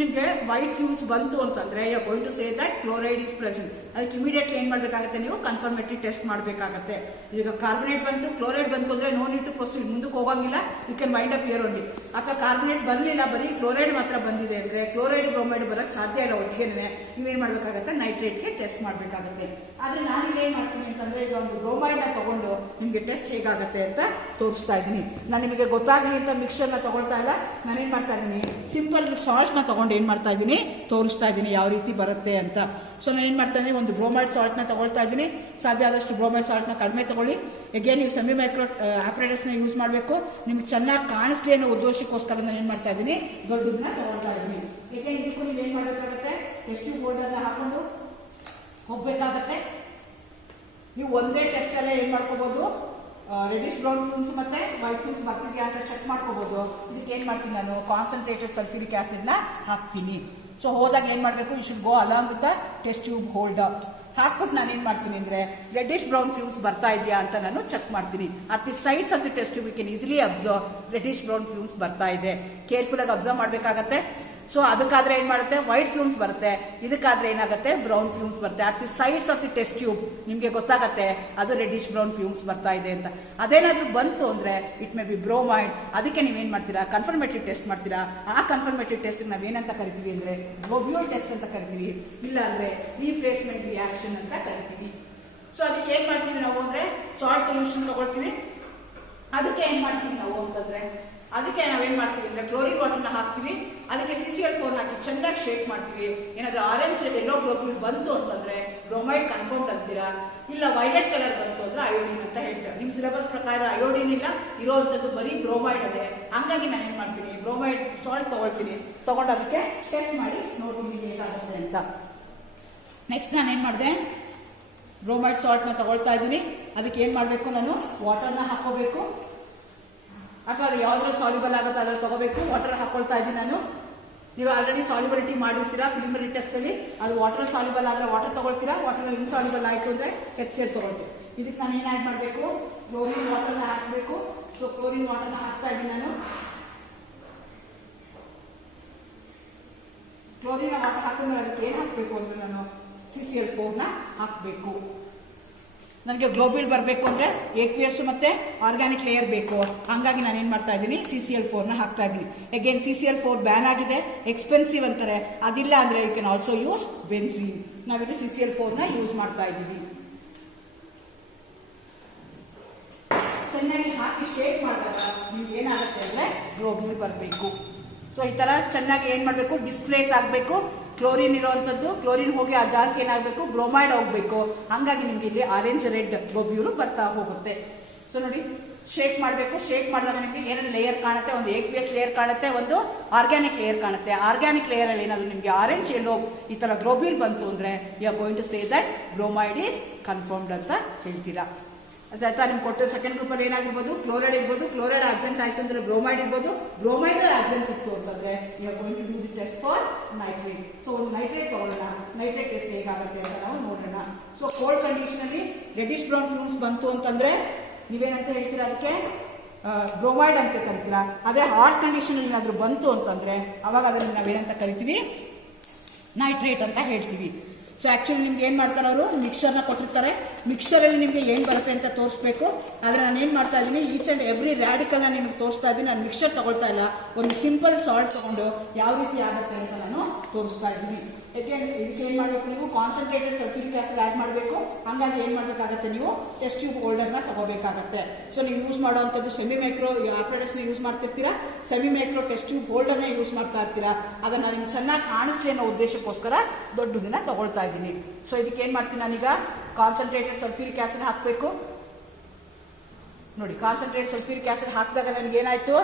ನಿಮಗೆ ವೈಟ್ ಫ್ಯೂಮ್ಸ್ ಬಂತು ಅಂತಂದ್ರೆ you are going to say that chloride is present. ಅದಕ್ಕೆ ಇಮಿಡಿಯೇಟ್ಲಿ ಏನ್ ಮಾಡಬೇಕಾಗುತ್ತೆ, ನೀವು ಕನ್ಫರ್ಮೇಟರಿ ಟೆಸ್ಟ್ ಮಾಡಬೇಕಾಗುತ್ತೆ. ಈಗ ಕಾರ್ಬನೇಟ್ ಬಂತು, ಕ್ಲೋರೈಡ್ ಬಂತು ಅಂದ್ರೆ ನೋ ನೀಡ್ ಟು ಪ್ರೊಸೀಡ್, ಮುಂದಕ್ಕೆ ಹೋಗಂಗಿಲ್ಲ, you can wind up here only. ಅಥವಾ ಕಾರ್ಬನೇಟ್ ಬರಲಿಲ್ಲ, ಬರೀ ಕ್ಲೋರೈಡ್ ಮಾತ್ರ ಬಂದಿದೆ ಅಂದ್ರೆ ಕ್ಲೋರೈಡ್ ಬ್ರೋಮೈಡ್ ಬರಕ್ಕೆ ಸಾಧ್ಯ ಇಲ್ಲ ಒಟ್ಟಿಗೆ, ನೀವೇನ್ ಮಾಡಬೇಕಾಗುತ್ತೆ ನೈಟ್ರೇಟ್ಗೆ ಟೆಸ್ಟ್ ಮಾಡಬೇಕಾಗುತ್ತೆ. ಆದ್ರೆ ನಾನು ಏನ್ ಮಾಡ್ತೀನಿ ಅಂತಂದ್ರೆ ಈಗ ಒಂದು ಬ್ರೋಮೈಡ್ ನ ತಗೊಂಡು ನಿಮ್ಗೆ ಟೆಸ್ಟ್ ಹೇಗಾಗುತ್ತೆ ಅಂತ ತೋರಿಸ್ತಾ ಇದ್ದೀನಿ. ನಾನು ನಿಮಗೆ ಗೊತ್ತಾಗಲಿ ಅಂತ ಮಿಕ್ಸರ್ನ ತಗೊಳ್ತಾ ಇಲ್ಲ, ನಾನೇನ್ ಮಾಡ್ತಾ ಇದ್ದೀನಿ ಸಿಂಪಲ್ ಸಾಲ್ಟ್ ನ ತಗೊಂಡು ಏನ್ ಮಾಡ್ತಾ ಇದ್ದೀನಿ ತೋರಿಸ್ತಾ ಇದ್ದೀನಿ ಯಾವ ರೀತಿ ಬರುತ್ತೆ ಅಂತ. ಸೊ ನಾನು ಏನು ಮಾಡ್ತಾ ಇದ್ದೀನಿ, ಒಂದು ಬ್ರೋಮೈಡ್ ಸಾಲ್ಟ್ನ ತಗೊಳ್ತಾ ಇದ್ದೀನಿ. ಸಾಧ್ಯ ಆದಷ್ಟು ಬ್ರೋಮೈಡ್ ಸಾಲ್ಟ್ನ ಕಡಿಮೆ ತಗೊಳ್ಳಿ. ಹೇಗೆ ನೀವು ಸೆಮಿ ಮೈಕ್ರೋ ಆಪರೇಟರ್ಸ್ನ ಯೂಸ್ ಮಾಡಬೇಕು. ನಿಮ್ಗೆ ಚೆನ್ನಾಗಿ ಕಾಣಿಸ್ಲಿ ಅನ್ನೋ ಉದ್ದೇಶಕ್ಕೋಸ್ಕರ ನಾನು ಏನು ಮಾಡ್ತಾ ಇದ್ದೀನಿ ದೊಡ್ಡದನ್ನ ತಗೊಳ್ತಾ ಇದ್ದೀನಿ. ಹೇಗೆ ಇದಕ್ಕೂ ನೀವು ಏನು ಮಾಡಬೇಕಾಗುತ್ತೆ, ಟೆಸ್ಟ್ ಹೋಲ್ಡರ್ನ ಹಾಕೊಂಡು ಹೋಗ್ಬೇಕಾಗತ್ತೆ. ನೀವು ಒಂದೇ ಟೆಸ್ಟ್ ಅಲ್ಲೇ ಏನು ಮಾಡ್ಕೋಬಹುದು, ರೆಡಿಶ್ ಬ್ರೌನ್ ಫ್ಯೂಮ್ಸ್ ಮತ್ತೆ ವೈಟ್ ಫ್ಯೂಮ್ಸ್ ಬರ್ತಿದೆಯಾ ಅಂತ ಚೆಕ್ ಮಾಡ್ಕೋಬಹುದು. ಇದಕ್ಕೆ ಏನು ಮಾಡ್ತೀನಿ, ನಾನು ಕಾನ್ಸಂಟ್ರೇಟೆಡ್ ಸಲ್ಫ್ಯೂರಿಕ್ ಆಸಿಡ್ನ ಹಾಕ್ತೀನಿ. ಸೊ ಹೋದಾಗ ಏನು ಮಾಡಬೇಕು, you should go along with the test tube holder. ಹಾಕ್ಬಿಟ್ಟು ನಾನು ಏನು ಮಾಡ್ತೀನಿ ಅಂದರೆ ರೆಡಿಶ್ ಬ್ರೌನ್ ಫ್ಯೂಮ್ಸ್ ಬರ್ತಾ ಇದೆಯಾ ಅಂತ ನಾನು ಚೆಕ್ ಮಾಡ್ತೀನಿ. At the sides of the test tube you can easily observe reddish brown fumes ಬರ್ತಾ ಇದೆ. ಕೇರ್ಫುಲ್ ಆಗಿ ಅಬ್ಸರ್ವ್ ಮಾಡಬೇಕಾಗತ್ತೆ. ಸೊ ಅದಕ್ಕಾದ್ರೆ ಏನ್ ಮಾಡುತ್ತೆ ವೈಟ್ ಫ್ಯೂಮ್ಸ್ ಬರುತ್ತೆ, ಇದಕ್ಕಾದ್ರೆ ಏನಾಗುತ್ತೆ ಬ್ರೌನ್ ಫ್ಯೂಮ್ಸ್ ಬರುತ್ತೆ. At the sides of the test tube ನಿಮ್ಗೆ ಗೊತ್ತಾಗತ್ತೆ ಅದು ರೆಡಿಶ್ ಬ್ರೌನ್ ಫ್ಯೂಮ್ಸ್ ಬರ್ತಾ ಇದೆ ಅಂತ. ಅದೇನಾದ್ರೂ ಬಂತು ಅಂದ್ರೆ ಇಟ್ ಮೇ ಬಿ ಬ್ರೋಮೈಡ್. ಅದಕ್ಕೆ ನೀವೇನ್ ಮಾಡ್ತೀರಾ, ಕನ್ಫರ್ಮೇಟರಿ ಟೆಸ್ಟ್ ಮಾಡ್ತೀರಾ. ಆ ಕನ್ಫರ್ಮೇಟರಿ ಟೆಸ್ಟ್ ನಾವೇನಂತ ಕರಿತೀವಿ ಅಂದ್ರೆ ಗ್ಲೋಬ್ಯೂಲ್ ಟೆಸ್ಟ್ ಅಂತ ಕರಿತೀವಿ, ಇಲ್ಲ ಅಂದ್ರೆ ರೀಪ್ಲೇಸ್ಮೆಂಟ್ ರಿಯಾಕ್ಷನ್ ಅಂತ ಕರಿತೀವಿ. ಸೊ ಅದಕ್ಕೆ ಏನ್ ಮಾಡ್ತೀವಿ ನಾವು ಅಂದ್ರೆ ಸಾಲ್ಟ್ ಸೊಲ್ಯೂಷನ್ ತಗೊಳ್ತೀವಿ. ಅದಕ್ಕೆ ಏನ್ ಮಾಡ್ತೀವಿ ನಾವು ಅಂತಂದ್ರೆ ಅದಕ್ಕೆ ನಾವೇನ್ ಮಾಡ್ತೀವಿ ಅಂದ್ರೆ ಕ್ಲೋರಿನ್ ವಾಟರ್ನ ಹಾಕ್ತಿವಿ. ಅದಕ್ಕೆ CCl4 ಹಾಕಿ ಚೆನ್ನಾಗಿ ಶೇಕ್ ಮಾಡ್ತೀವಿ. ಏನಾದ್ರೂ ಆರೆಂಜ್ ಎಲ್ಲೋ ಗ್ಲೋಬ್ಯೂಲ್ ಬಂತು ಅಂತಂದ್ರೆ ಬ್ರೋಮೈಡ್ ಕನ್ಫರ್ಮ್ಡ್ ಅಂತೀರಾ, ಇಲ್ಲ ವೈಲೆಟ್ ಕಲರ್ ಬಂತು ಅಂದ್ರೆ ಅಯೋಡಿನ್ ಅಂತ ಹೇಳ್ತೀರಾ. ನಿಮ್ ಸಿಲೆಬಸ್ ಪ್ರಕಾರ ಅಯೋಡಿನ್ ಇಲ್ಲ, ಇರೋವಂಥದ್ದು ಬರೀ ಬ್ರೋಮೈಡ್ ಅದೇ. ಹಂಗಾಗಿ ನಾನು ಏನ್ ಮಾಡ್ತೀನಿ ಬ್ರೋಮೈಡ್ ಸಾಲ್ಟ್ ತಗೊಳ್ತೀನಿ, ತಗೊಂಡು ಅದಕ್ಕೆ ಟೆಸ್ಟ್ ಮಾಡಿ ನೋಡ್ತೀನಿ ಹೇಗಾಗುತ್ತೆ ಅಂತ. ನೆಕ್ಸ್ಟ್ ನಾನು ಏನ್ ಮಾಡಿದೆ, ಬ್ರೋಮೈಡ್ ಸಾಲ್ಟ್ ನ ತಗೊಳ್ತಾ ಇದ್ದೀನಿ. ಅದಕ್ಕೆ ಏನ್ ಮಾಡ್ಬೇಕು, ನಾನು ವಾಟರ್ನ ಹಾಕೋಬೇಕು. ಅಥವಾ ಅದು ಯಾವ್ದ್ರಲ್ಲಿ ಸಾಲ್ಯುಬಲ್ ಆಗುತ್ತೆ ಅದ್ರಲ್ಲಿ ತಗೋಬೇಕು. ವಾಟರ್ ಹಾಕೊಳ್ತಾ ಇದ್ದೀನಿ ನಾನು. ನೀವು ಆಲ್ರೆಡಿ ಸಾಲ್ಯುಬಿಲಿಟಿ ಮಾಡಿರ್ತೀರಾ ಪ್ರಿಲಿಮಿನರಿ ಟೆಸ್ಟ್ ಅಲ್ಲಿ. ಅದು ವಾಟರ್ ಸಾಲ್ಯುಬಲ್ ಆದ್ರೆ ವಾಟರ್ ತಗೊಳ್ತೀರಾ, ವಾಟರ್ ಇನ್ಸಾಲ್ಯುಬಲ್ ಆಯ್ತು ಅಂದ್ರೆ HCl ತಗೊಳ್ತೀವಿ. ಇದಕ್ಕೆ ನಾನು ಏನ್ ಆಡ್ ಮಾಡಬೇಕು, ಕ್ಲೋರಿನ್ ವಾಟರ್ನ ಹಾಕಬೇಕು. ಸೊ ಕ್ಲೋರಿನ್ ವಾಟರ್ನ ಹಾಕ್ತಾ ಇದ್ದೀನಿ ನಾನು. ಕ್ಲೋರಿನ್ ವಾಟರ್ ಹಾಕಿದ್ರೆ ಅದಕ್ಕೆ ಏನ್ ಹಾಕ್ಬೇಕು ಅಂದ್ರೆ ನಾನು CCl4 ನ ಹಾಕಬೇಕು. ನನಗೆ ಗ್ಲೋಬ್ಯೂಲ್ ಬರಬೇಕು ಅಂದ್ರೆ AQS ಮತ್ತೆ ಆರ್ಗ್ಯಾನಿಕ್ ಲೇಯರ್ ಬೇಕು. ಹಂಗಾಗಿ ನಾನು ಏನ್ ಮಾಡ್ತಾ ಇದ್ದೀನಿ CCl4 ನ ಹಾಕ್ತಾ ಇದ್ದೀನಿ. ಅಗೇನ್ CCl4 ಬ್ಯಾನ್ ಆಗಿದೆ, ಎಕ್ಸ್ಪೆನ್ಸಿವ್ ಅಂತಾರೆ. ಅದಿಲ್ಲ ಅಂದ್ರೆ ಯು ಕ್ಯಾನ್ ಆಲ್ಸೋ ಯೂಸ್ ಬೆನ್ಸೀನ್. ನಾವಿಲ್ಲಿ CCl4 ನ ಯೂಸ್ ಮಾಡ್ತಾ ಇದ್ದೀವಿ. ಚೆನ್ನಾಗಿ ಹಾಕಿ ಶೇಕ್ ಮಾಡಿದಾಗ ನಿಮ್ಗೆ ಏನಾಗುತ್ತೆ ಅಂದ್ರೆ ಗ್ಲೋಬ್ಯೂಲ್ ಬರಬೇಕು. ಸೊ ಈ ತರ ಚೆನ್ನಾಗಿ ಏನ್ ಮಾಡಬೇಕು, ಡಿಸ್ಪ್ಲೇಸ್ ಆಗಬೇಕು. ಕ್ಲೋರಿನ್ ಇರುವಂತದ್ದು ಕ್ಲೋರಿನ್ ಹೋಗಿ ಆ ಜಾಗಕ್ಕೆ ಏನಾಗಬೇಕು ಬ್ರೋಮೈಡ್ ಹೋಗ್ಬೇಕು. ಹಂಗಾಗಿ ನಿಮ್ಗೆ ಇಲ್ಲಿ ಆರೆಂಜ್ ರೆಡ್ ಗ್ಲೋಬ್ಯೂಲ್ ಬರ್ತಾ ಹೋಗುತ್ತೆ. ಸೊ ನೋಡಿ ಶೇಕ್ ಮಾಡಬೇಕು. ಶೇಕ್ ಮಾಡಿದಾಗ ನಿಮಗೆ ಎರಡು ಲೇಯರ್ ಕಾಣುತ್ತೆ, ಒಂದು AQS ಲೇಯರ್ ಕಾಣುತ್ತೆ, ಒಂದು ಆರ್ಗ್ಯಾನಿಕ್ ಲೇಯರ್ ಕಾಣುತ್ತೆ. ಆರ್ಗ್ಯಾನಿಕ್ ಲೇಯರ್ ಅಲ್ಲಿ ಏನಾದ್ರು ನಿಮಗೆ ಆರೆಂಜ್ ಎಲ್ಲೋ ಈ ತರ ಗ್ಲೋಬ್ಯೂಲ್ ಬಂತು ಅಂದ್ರೆ you are going to say that bromide is confirmed ಅಂತ ಹೇಳ್ತೀರಾ. ಅದಾಯ್ತಾ, ನಿಮ್ಗೆ ಕೊಟ್ಟು ಸೆಕೆಂಡ್ ಗ್ರೂಪ್ ಅಲ್ಲಿ ಏನಾಗಿರ್ಬೋದು ಕ್ಲೋರೈಡ್ ಇರ್ಬೋದು, ಕ್ಲೋರೈಡ್ ಆಬ್ಸೆಂಟ್ ಆಯ್ತು ಅಂದ್ರೆ ಬ್ರೋಮೈಡ್ ಇರ್ಬೋದು, ಬ್ರೋಮೈಡ್ ಆಬ್ಸೆಂಟ್ ಇತ್ತು ಅಂತಂದ್ರೆ you are going to do the test for nitrate. So ಒಂದು ನೈಟ್ರೇಟ್ ತಗೊಳ್ಳೋಣ, ನೈಟ್ರೇಟ್ ಟೆಸ್ಟ್ ಹೇಗಾಗುತ್ತೆ ಅಂತ ನಾವು ನೋಡೋಣ. ಸೊ ಕೋಲ್ಡ್ ಕಂಡೀಷನ್ ಅಲ್ಲಿ ರೆಡಿಶ್ ಬ್ರೌನ್ ಫ್ಯೂಮ್ಸ್ ಬಂತು ಅಂತಂದ್ರೆ ನೀವೇನಂತ ಹೇಳ್ತೀರಾ, ಅದಕ್ಕೆ ಬ್ರೋಮೈಡ್ ಅಂತ ಕರಿತೀರಾ. ಅದೇ ಹಾಟ್ ಕಂಡೀಷನ್ ಅಲ್ಲಿ ಏನಾದ್ರು ಬಂತು ಅಂತಂದ್ರೆ ಅವಾಗ ಅದನ್ನ ನಾವೇನಂತ ಕರಿತೀವಿ ನೈಟ್ರೇಟ್ ಅಂತ ಹೇಳ್ತೀವಿ. ಸೊ ಆಕ್ಚುಲಿ ನಿಮ್ಗೆ ಏನ್ ಮಾಡ್ತಾರೆ ಅವರು ಮಿಕ್ಸರ್ನ ಕೊಟ್ಟಿರ್ತಾರೆ. ಮಿಕ್ಸರ್ ಅಲ್ಲಿ ನಿಮ್ಗೆ ಏನ್ ಬರುತ್ತೆ ಅಂತ ತೋರಿಸ್ಬೇಕು. ಆದ್ರೆ ನಾನು ಏನ್ ಮಾಡ್ತಾ ಇದ್ದೀನಿ, ಈಚ್ ಅಂಡ್ ಎವ್ರಿ ರ್ಯಾಡಿಕಲ್ ನಿಮ್ಗೆ ತೋರಿಸ್ತಾ ಇದ್ದೀನಿ. ನಾನು ಮಿಕ್ಸರ್ ತಗೊಳ್ತಾ ಇಲ್ಲ, ಒಂದು ಸಿಂಪಲ್ ಸಾಲ್ಟ್ ತಗೊಂಡು ಯಾವ ರೀತಿ ಆಗುತ್ತೆ ಅಂತ ನಾನು ತೋರಿಸ್ತಾ ಇದ್ದೀನಿ. ಇದಕ್ಕೆ ಏನ್ ಮಾಡ್ಬೇಕು, ನೀವು ಕಾನ್ಸಂಟ್ರೇಟೆಡ್ ಸಲ್ಫ್ಯೂರಿಕ್ ಆಸಿಡ್ ಆಡ್ ಮಾಡಬೇಕು. ಹಂಗಾಗಿ ಏನ್ ಮಾಡ್ಬೇಕಾಗತ್ತೆ, ನೀವು ಟೆಸ್ಟ್ ಟ್ಯೂಬ್ ಹೋಲ್ಡರ್ನ ತಗೋಬೇಕಾಗತ್ತೆ. ಸೊ ನೀವು ಯೂಸ್ ಮಾಡುವಂಥದ್ದು ಸೆಮಿ ಮೈಕ್ರೋ ಆಪರೇಟರ್ಸ್ ಯೂಸ್ ಮಾಡ್ತಿರ್ತೀರಾ, ಸೆಮಿ ಮೈಕ್ರೋ ಟೆಸ್ಟ್ ಟ್ಯೂಬ್ ಹೋಲ್ಡರ್ನ ಯೂಸ್ ಮಾಡ್ತಾ ಇರ್ತೀರಾ. ಅದನ್ನ ನಿಮ್ಗೆ ಚೆನ್ನಾಗಿ ಕಾಣಿಸ್ಲಿ ಅನ್ನೋ ಉದ್ದೇಶಕ್ಕೋಸ್ಕರ ದೊಡ್ಡದನ್ನ ತಗೊಳ್ತಾ ಇದ್ದೀನಿ. ಸೊ ಇದಕ್ಕೆ ಏನ್ ಮಾಡ್ತೀನಿ, ನಾನೀಗ ಕಾನ್ಸಂಟ್ರೇಟೆಡ್ ಸಲ್ಫ್ಯೂರಿಕ್ ಆಸಿಡ್ ಹಾಕಬೇಕು. ನೋಡಿ, ಕಾನ್ಸಂಟ್ರೇಟೆಡ್ ಸಲ್ಫ್ಯೂರಿಕ್ ಆಸಿಡ್ ಹಾಕಿದಾಗ ನನಗೆ ಏನಾಯ್ತು,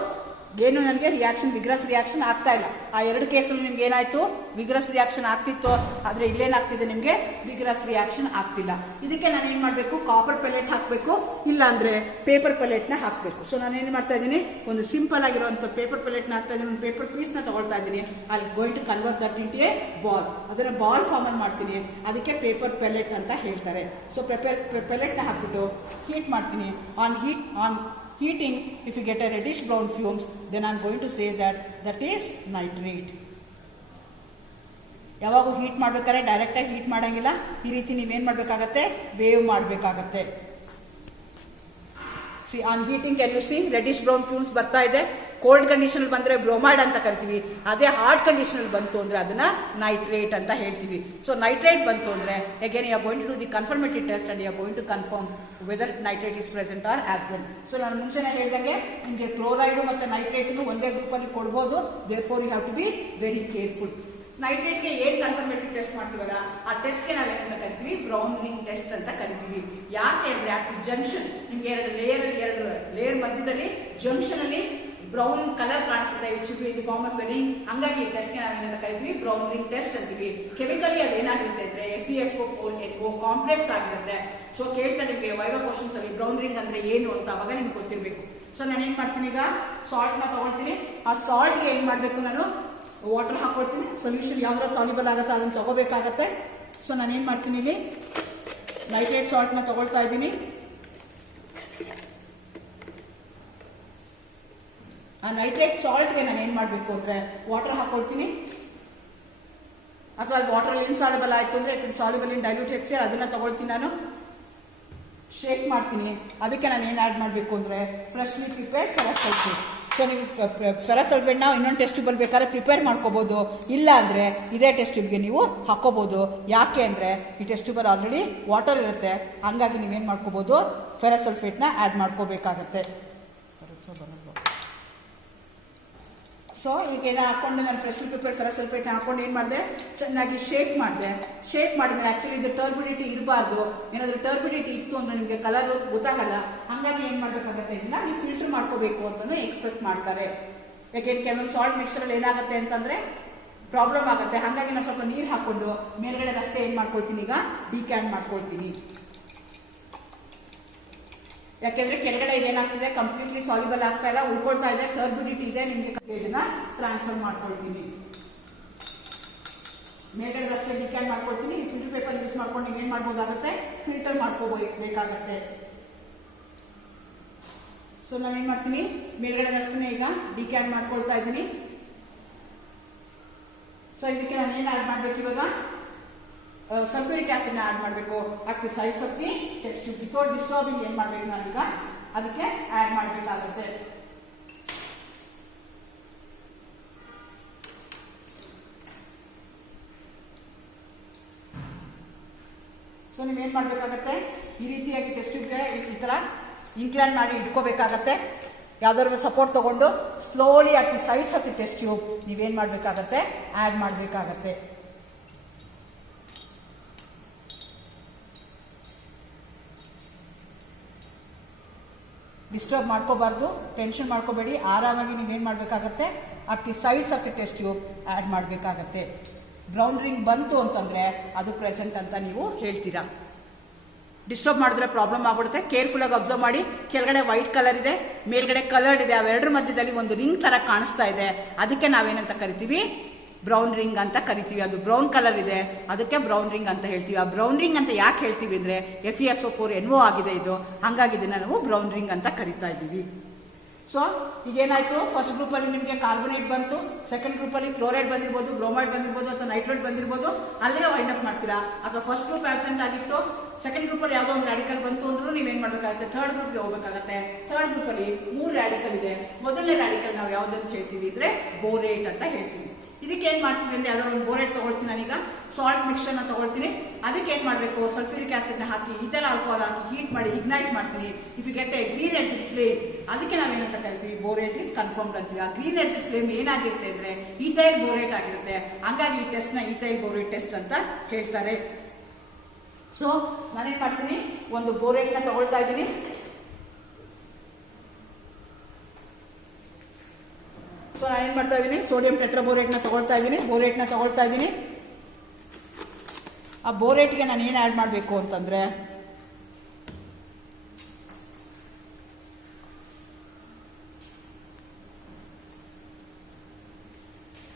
ಏನು ನನಗೆ ರಿಯಾಕ್ಷನ್ ವಿಗ್ರಸ್ ರಿಯಾಕ್ಷನ್ ಆಗ್ತಾ ಇಲ್ಲ. ಆ ಎರಡು ಕೇಸಲ್ಲಿ ನಿಮ್ಗೆ ಏನಾಯ್ತು, ವಿಗ್ರಸ್ ರಿಯಾಕ್ಷನ್ ಆಗ್ತಿತ್ತು. ಆದ್ರೆ ಇಲ್ಲೇನಾಗ್ತಿದೆ, ನಿಮ್ಗೆ ವಿಗ್ರಸ್ ರಿಯಾಕ್ಷನ್ ಆಗ್ತಿಲ್ಲ. ಇದಕ್ಕೆ ನಾನು ಏನ್ ಮಾಡ್ಬೇಕು, ಕಾಪರ್ ಪೆಲೆಟ್ ಹಾಕ್ಬೇಕು, ಇಲ್ಲ ಅಂದ್ರೆ ಪೇಪರ್ ಪೆಲೆಟ್ ನ ಹಾಕ್ಬೇಕು. ಸೊ ನಾನು ಏನ್ ಮಾಡ್ತಾ ಇದ್ದೀನಿ, ಒಂದು ಸಿಂಪಲ್ ಆಗಿರುವಂತ ಪೇಪರ್ ಪೆಲೆಟ್ ನ ಹಾಕ್ತಾ ಇದ್ದೀನಿ, ಒಂದು ಪೇಪರ್ ಪೀಸ್ ನ ತಗೊಳ್ತಾ ಇದ್ದೀನಿ. ಅಲ್ಲಿ going to convert that into a ball. ಅದನ್ನ ಬಾಲ್ ಫಾರ್ಮ್ ಅಲ್ಲಿ ಮಾಡ್ತೀನಿ, ಅದಕ್ಕೆ ಪೇಪರ್ ಪೆಲೆಟ್ ಅಂತ ಹೇಳ್ತಾರೆ. ಸೊ ಪೆಲೆಟ್ ನ ಹಾಕ್ಬಿಟ್ಟು ಹೀಟ್ ಮಾಡ್ತೀನಿ. On heating, if you get a reddish brown fumes, then I am going to say that is nitrate. ಯಾವಾಗ ಹೀಟ್ ಮಾಡ್ಬೇಕಾದ್ರೆ ಡೈರೆಕ್ಟ್ ಆಗಿ ಹೀಟ್ ಮಾಡಂಗಿಲ್ಲ, ಈ ರೀತಿ ನೀವೇನ್ ಮಾಡ್ಬೇಕಾಗತ್ತೆ, ವೇವ್ ಮಾಡ್ಬೇಕಾಗತ್ತೆ. C on heating can you C reddish brown fumes ಬರ್ತಾ ಇದೆ. ಕೋಲ್ಡ್ ಕಂಡೀಷನ್ ಬಂದ್ರೆ ಬ್ರೋಮೈಡ್ ಅಂತ ಕರಿತೀವಿ. ಅದೇ ಹಾರ್ಡ್ ಕಂಡೀಷನ್ ಬಂತು ಅಂದ್ರೆ ಅದನ್ನ ನೈಟ್ರೇಟ್ ಅಂತ ಹೇಳ್ತೀವಿ. ಸೊ ನೈಟ್ರೇಟ್ ಬಂತು ಅಂದ್ರೆ again you are going to do the confirmative test and you are going to confirm whether nitrate is present or absent. So ನಾನು ಮುಂಚೆನೆ ಹೇಳ್ದಂಗೆ ನಿಮಗೆ ಕ್ಲೋರೈಡ್ ಮತ್ತೆ ನೈಟ್ರೇಟ್ ಒಂದೇ ಗ್ರೂಪ್ ಅಲ್ಲಿ ಕೊಡ್ಬೋದು. Therefore you have to be very careful. ನೈಟ್ರೇಟ್ಗೆ ಏನ್ ಕನ್ಫರ್ಮೇಟಿವ್ ಟೆಸ್ಟ್ ಮಾಡ್ತೀವಲ್ಲ, ಆ ಟೆಸ್ಟ್ಗೆ ನಾವೇನಂತ ಕರಿತೀವಿ, ಬ್ರೌನ್ ರಿಂಗ್ ಟೆಸ್ಟ್ ಅಂತ ಕರಿತೀವಿ. ಯಾಕೆ ಅಂದ್ರೆ ಅಟ್ ಜಂಕ್ಷನ್ ನಿಮ್ಗೆ ಎರಡು ಲೇಯರ್ ಮಧ್ಯದಲ್ಲಿ ಜಂಕ್ಷನ್ ಅಲ್ಲಿ ಬ್ರೌನ್ ಕಲರ್ ಕಾಣಿಸುತ್ತೆ, which be in form of ring. ಹಂಗಾಗಿ ಈ ಟೆಸ್ಟ್ ನಾವೇನಂತ ಕರಿತೀವಿ, ಬ್ರೌನ್ ರಿಂಗ್ ಟೆಸ್ಟ್ ಅಂತೀವಿ. ಕೆಮಿಕಲಿ ಅದೇನಾಗಿರುತ್ತೆ ಅಂದ್ರೆ FeSO4NO ಕಾಂಪ್ಲೆಕ್ಸ್ ಆಗಿರುತ್ತೆ. ಸೊ ಕೇಳ್ತಾ ನಿಮಗೆ ವೈವಾ ಕ್ವಶನ್ಸ್ ಅಲ್ಲಿ ಬ್ರೌನ್ ರಿಂಗ್ ಅಂದ್ರೆ ಏನು ಅಂತ ಅವಾಗ ನಿಮ್ಗೆ ಗೊತ್ತಿರಬೇಕು. ಸೊ ನಾನು ಏನ್ ಮಾಡ್ತೀನಿ, ಈಗ ಸಾಲ್ಟ್ ನ ತಗೊಳ್ತೀನಿ. ಆ ಸಾಲ್ಟ್ ಗೆ ಏನ್ ಮಾಡ್ಬೇಕು, ನಾನು ವಾಟರ್ ಹಾಕೊಳ್ತೀನಿ. ಸೊಲ್ಯೂಷನ್ ಯಾವ್ದಾದ್ರು ಸಾಲ್ಯುಬಲ್ ಆಗುತ್ತೆ ಅದನ್ನ ತಗೋಬೇಕಾಗತ್ತೆ. ಸೊ ನಾನು ಏನ್ ಮಾಡ್ತೀನಿ, ಇಲ್ಲಿ ನೈಟ್ರೇಟ್ ಸಾಲ್ಟ್ ನ ತಗೊಳ್ತಾ ಇದ್ದೀನಿ. ಆ ನೈಟ್ರೇಟ್ ಸಾಲ್ಟ್ಗೆ ನಾನು ಏನ್ ಮಾಡ್ಬೇಕು ಅಂದ್ರೆ ವಾಟರ್ ಹಾಕೊಳ್ತೀನಿ. ಅಥವಾ ವಾಟರ್ ಇನ್ಸಾಲ್ಯುಬಲ್ ಆಯ್ತು ಅಂದ್ರೆ ಸಾಲ್ಯುಬಲ್ ಇನ್ ಡೈಲ್ಯೂಟ್ HCl ಅದನ್ನ ತಗೊಳ್ತೀನಿ. ನಾನು ಶೇಕ್ ಮಾಡ್ತೀನಿ. ಅದಕ್ಕೆ ನಾನು ಏನ್ ಆಡ್ ಮಾಡ್ಬೇಕು ಅಂದ್ರೆ freshly prepared ferrous sulphate. So ನೀವು ಫೆರಸ್ ಸಲ್ಫೇಟ್ ನಾವು ಇನ್ನೊಂದು ಟೆಸ್ಟ್ ಟ್ಯೂಬ್ ಬೇಕಾದ್ರೆ ಪ್ರಿಪೇರ್ ಮಾಡ್ಕೋಬಹುದು, ಇಲ್ಲ ಅಂದ್ರೆ ಇದೇ ಟೆಸ್ಟ್ ಟ್ಯೂಬ್ಗೆ ನೀವು ಹಾಕೋಬಹುದು. ಯಾಕೆ ಅಂದ್ರೆ ಈ ಟೆಸ್ಟ್ ಟ್ಯೂಬರ್ ಆಲ್ರೆಡಿ ವಾಟರ್ ಇರುತ್ತೆ, ಹಂಗಾಗಿ ನೀವೇನ್ ಮಾಡ್ಕೋಬಹುದು, ಫೆರಸ್ ಸಲ್ಫೇಟ್ ನ ಆಡ್ ಮಾಡ್ಕೋಬೇಕಾಗತ್ತೆ. ಸೊ ಈಗ ಹಾಕೊಂಡು ನಾನು ಫ್ರೆಶ್ಲಿ ಪ್ರಿಪೇರ್ಡ್ ಫೆರಸ್ ಸಲ್ಫೇಟ್ ಹಾಕೊಂಡು ಏನ್ ಮಾಡಿದೆ, ಚೆನ್ನಾಗಿ ಶೇಕ್ ಮಾಡಿದೆ. ಶೇಕ್ ಮಾಡಿದ್ರೆ ಆಕ್ಚುಲಿ ಇದು ಟರ್ಬಿಡಿಟಿ ಇರಬಾರ್ದು. ಏನಾದ್ರು ಟರ್ಬಿಡಿಟಿ ಇತ್ತು ಅಂದ್ರೆ ನಿಮಗೆ ಕಲರ್ ಗೊತ್ತಾಗಲ್ಲ. ಹಂಗಾಗಿ ಏನ್ ಮಾಡ್ಬೇಕಾಗತ್ತೆ, ಇದನ್ನ ನೀವು ಫಿಲ್ಟರ್ ಮಾಡ್ಕೋಬೇಕು ಅಂತಾನು ಎಕ್ಸ್ಪೆಕ್ಟ್ ಮಾಡ್ತಾರೆ. ಯಾಕೆಂದ್ರೆ ಕೆಲವೊಂದು ಸಾಲ್ಟ್ ಮಿಕ್ಸರ್ ಅಲ್ಲಿ ಏನಾಗುತ್ತೆ ಅಂತಂದ್ರೆ ಪ್ರಾಬ್ಲಮ್ ಆಗುತ್ತೆ. ಹಾಗಾಗಿ ನಾನು ಸ್ವಲ್ಪ ನೀರು ಹಾಕೊಂಡು ಮೇಲ್ಗಡೆ ಅಷ್ಟೇ ಏನ್ ಮಾಡ್ಕೊಳ್ತೀನಿ, ಈಗ ಡಿಕ್ಯಾಂಟ್ ಮಾಡ್ಕೊಳ್ತೀನಿ. ಯಾಕೆಂದ್ರೆ ಕೆಳಗಡೆ ಇದೇನಾಗ್ತಿದೆ, ಕಂಪ್ಲೀಟ್ಲಿ ಸಾಲ್ಯುಬಲ್ ಆಗ್ತಾ ಇಲ್ಲ, ಉಳ್ಕೊಳ್ತಾ ಇದೆ, ಟರ್ಬಿಡಿಟಿ ಇದೆ. ನಿಮ್ಗೆ ಇದನ್ನ ಟ್ರಾನ್ಸ್ಫರ್ ಮಾಡ್ಕೊಳ್ತೀನಿ. ಮೇಲ್ಗಡೆ ಅಷ್ಟೇ ಡಿಕ್ಯಾಂಟ್ ಮಾಡ್ಕೊಳ್ತೀನಿ. ಫಿಲ್ಟರ್ ಪೇಪರ್ ಯೂಸ್ ಮಾಡ್ಕೊಂಡು ನೀವೇನ್ ಮಾಡ್ಬೋದಾಗತ್ತೆ, ಫಿಲ್ಟರ್ ಮಾಡ್ಕೋಬೇಕಾಗತ್ತೆ. ಸೊ ನಾನೇನ್ ಮಾಡ್ತೀನಿ, ಮೇಲ್ಗಡೆ ಅಷ್ಟೇ ಈಗ ಡಿಕ್ಯಾಂಟ್ ಮಾಡ್ಕೊಳ್ತಾ ಇದ್ದೀನಿ. ಸೊ ಇದಕ್ಕೆ ನಾನು ಏನ್ ಆಡ್ ಮಾಡ್ಬೇಕು, ಇವಾಗ ಸಲ್ಫ್ಯೂರಿಕ್ ಆಸಿಡ್ ನ ಆಡ್ ಮಾಡಬೇಕು. At the sides of the test tube before disturbing ಏನ್ ಮಾಡ್ಬೇಕು, ನಾನೀಗ ಅದಕ್ಕೆ ಆಡ್ ಮಾಡಬೇಕಾಗುತ್ತೆ. ಸೊ ನೀವೇನ್ ಮಾಡ್ಬೇಕಾಗತ್ತೆ, ಈ ರೀತಿಯಾಗಿ ಟೆಸ್ಟ್ ಟ್ಯೂಬ್ಗೆ ಈ ತರ ಇನ್ಕ್ಲೈನ್ ಮಾಡಿ ಇಟ್ಕೋಬೇಕಾಗತ್ತೆ. ಯಾವ್ದಾದ್ರು ಸಪೋರ್ಟ್ ತಗೊಂಡು slowly at the sides of the test tube ನೀವೇನ್ ಮಾಡ್ಬೇಕಾಗತ್ತೆ, ಆಡ್ ಮಾಡಬೇಕಾಗತ್ತೆ. ಡಿಸ್ಟರ್ಬ್ ಮಾಡ್ಕೋಬಾರ್ದು, ಟೆನ್ಷನ್ ಮಾಡ್ಕೋಬೇಡಿ. ಆರಾಮಾಗಿ ನೀವೇನ್ ಮಾಡ್ಬೇಕಾಗತ್ತೆ, at the sides of the test tube add ಮಾಡಬೇಕಾಗತ್ತೆ. ಬ್ರೌನ್ ರಿಂಗ್ ಬಂತು ಅಂತಂದ್ರೆ ಅದು ಪ್ರೆಸೆಂಟ್ ಅಂತ ನೀವು ಹೇಳ್ತೀರಾ. ಡಿಸ್ಟರ್ಬ್ ಮಾಡಿದ್ರೆ ಪ್ರಾಬ್ಲಮ್ ಆಗ್ಬಿಡುತ್ತೆ. ಕೇರ್ಫುಲ್ ಆಗಿ ಅಬ್ಸರ್ವ್ ಮಾಡಿ. ಕೆಳಗಡೆ ವೈಟ್ ಕಲರ್ ಇದೆ, ಮೇಲ್ಗಡೆ ಕಲರ್ಡ್ ಇದೆ, ಅವೆರಡರ ಮಧ್ಯದಲ್ಲಿ ಒಂದು ರಿಂಗ್ ತರ ಕಾಣಿಸ್ತಾ ಇದೆ. ಅದಕ್ಕೆ ನಾವೇನಂತ ಕರಿತೀವಿ, ಬ್ರೌನ್ ರಿಂಗ್ ಅಂತ ಕರಿತೀವಿ. ಅದು ಬ್ರೌನ್ ಕಲರ್ ಇದೆ, ಅದಕ್ಕೆ ಬ್ರೌನ್ ರಿಂಗ್ ಅಂತ ಹೇಳ್ತೀವಿ. ಆ ಬ್ರೌನ್ ರಿಂಗ್ ಅಂತ ಯಾಕೆ ಹೇಳ್ತೀವಿ ಅಂದ್ರೆ FeSO4NO ಆಗಿದೆ ಇದು, ಹಂಗಾಗಿ ಇದನ್ನ ನಾವು ಬ್ರೌನ್ ರಿಂಗ್ ಅಂತ ಕರಿತಾ ಇದ್ದೀವಿ. ಸೊ ಈಗೇನಾಯ್ತು, ಫಸ್ಟ್ ಗ್ರೂಪ್ ಅಲ್ಲಿ ನಿಮಗೆ ಕಾರ್ಬೋನೇಟ್ ಬಂತು, ಸೆಕೆಂಡ್ ಗ್ರೂಪ್ ಅಲ್ಲಿ ಕ್ಲೋರೈಡ್ ಬಂದಿರ್ಬೋದು, ಬ್ರೋಮೈಡ್ ಬಂದಿರ್ಬೋದು, ಅಥವಾ ನೈಟ್ರೇಟ್ ಬಂದಿರ್ಬೋದು, ಅಲ್ಲೇ ವೈಂಡ್ ಅಪ್ ಮಾಡ್ತೀರಾ. ಅಥವಾ ಫಸ್ಟ್ ಗ್ರೂಪ್ ಆಬ್ಸೆಂಟ್ ಆಗಿತ್ತು, ಸೆಕೆಂಡ್ ಗ್ರೂಪ್ ಅಲ್ಲಿ ಯಾವುದೋ ಒಂದು ರಾಡಿಕಲ್ ಬಂತು ಅಂದ್ರೂ ನೀವೇನ್ ಮಾಡ್ಬೇಕಾಗುತ್ತೆ, ಥರ್ಡ್ ಗ್ರೂಪ್ಗೆ ಹೋಗ್ಬೇಕಾಗತ್ತೆ. ಥರ್ಡ್ ಗ್ರೂಪ್ ಅಲ್ಲಿ 3 ರಾಡಿಕಲ್ ಇದೆ. ಮೊದಲನೇ ರಾಡಿಕಲ್ ನಾವು ಯಾವ್ದಂತ ಹೇಳ್ತೀವಿ ಅಂದ್ರೆ ಬೋರೇಟ್ ಅಂತ ಹೇಳ್ತೀವಿ. ಇದಕ್ಕೆ ಏನ್ ಮಾಡ್ತೀವಿ ಅಂದ್ರೆ ಯಾವ್ದಾದ್ರು ಒಂದು ಬೋರೇಟ್ ತಗೊಳ್ತೀನಿ ನಾನೀಗ, ಸಾಲ್ಟ್ ಮಿಕ್ಸ್ಚರ್ ನ ತಗೊಳ್ತೀನಿ. ಅದಕ್ಕೆ ಏನ್ ಮಾಡ್ಬೇಕು, ಸಲ್ಫ್ಯೂರಿಕ್ ಆಸಿಡ್ ನ ಹಾಕಿ, ಇಥೈಲ್ ಆಲ್ಕೋಹಾಲ್ ಹಾಕಿ ಹೀಟ್ ಮಾಡಿ ಇಗ್ನೈಟ್ ಮಾಡ್ತೀನಿ. If you get a green edge flame, ಅದಕ್ಕೆ ನಾವೇನಂತ ಕರಿತೀವಿ, ಬೋರೇಟ್ ಇಸ್ ಕನ್ಫರ್ಮ್ಡ್ ಅಂತೀವಿ. ಆ ಗ್ರೀನ್ ಎಡ್ಜ್ ಫ್ಲೇಮ್ ಏನಾಗಿರುತ್ತೆ ಅಂದ್ರೆ ಈಥೈಲ್ ಬೋರೇಟ್ ಆಗಿರುತ್ತೆ. ಹಂಗಾಗಿ ಈ ಟೆಸ್ಟ್ ನ ಈಥೈಲ್ ಬೋರೇಟ್ ಟೆಸ್ಟ್ ಅಂತ ಹೇಳ್ತಾರೆ. ಸೊ ನಾನೇನ್ ಮಾಡ್ತೀನಿ, ಒಂದು ಬೋರೇಟ್ ನ ತಗೊಳ್ತಾ ಇದ್ದೀನಿ. ಸೊ ನಾನು ಏನ್ ಮಾಡ್ತಾ ಇದ್ದೀನಿ, ಸೋಡಿಯಂ ಟೆಟ್ರಾಬೋರೇಟ್ ನ ತಗೊಳ್ತಾ ಇದ್ದೀನಿ, ಬೋರೇಟ್ ನ ತಗೊಳ್ತಾ ಇದ್ದೀನಿ. ಆ ಬೋರೇಟ್ಗೆ ನಾನು ಏನ್ ಆಡ್ ಮಾಡಬೇಕು ಅಂತಂದ್ರೆ,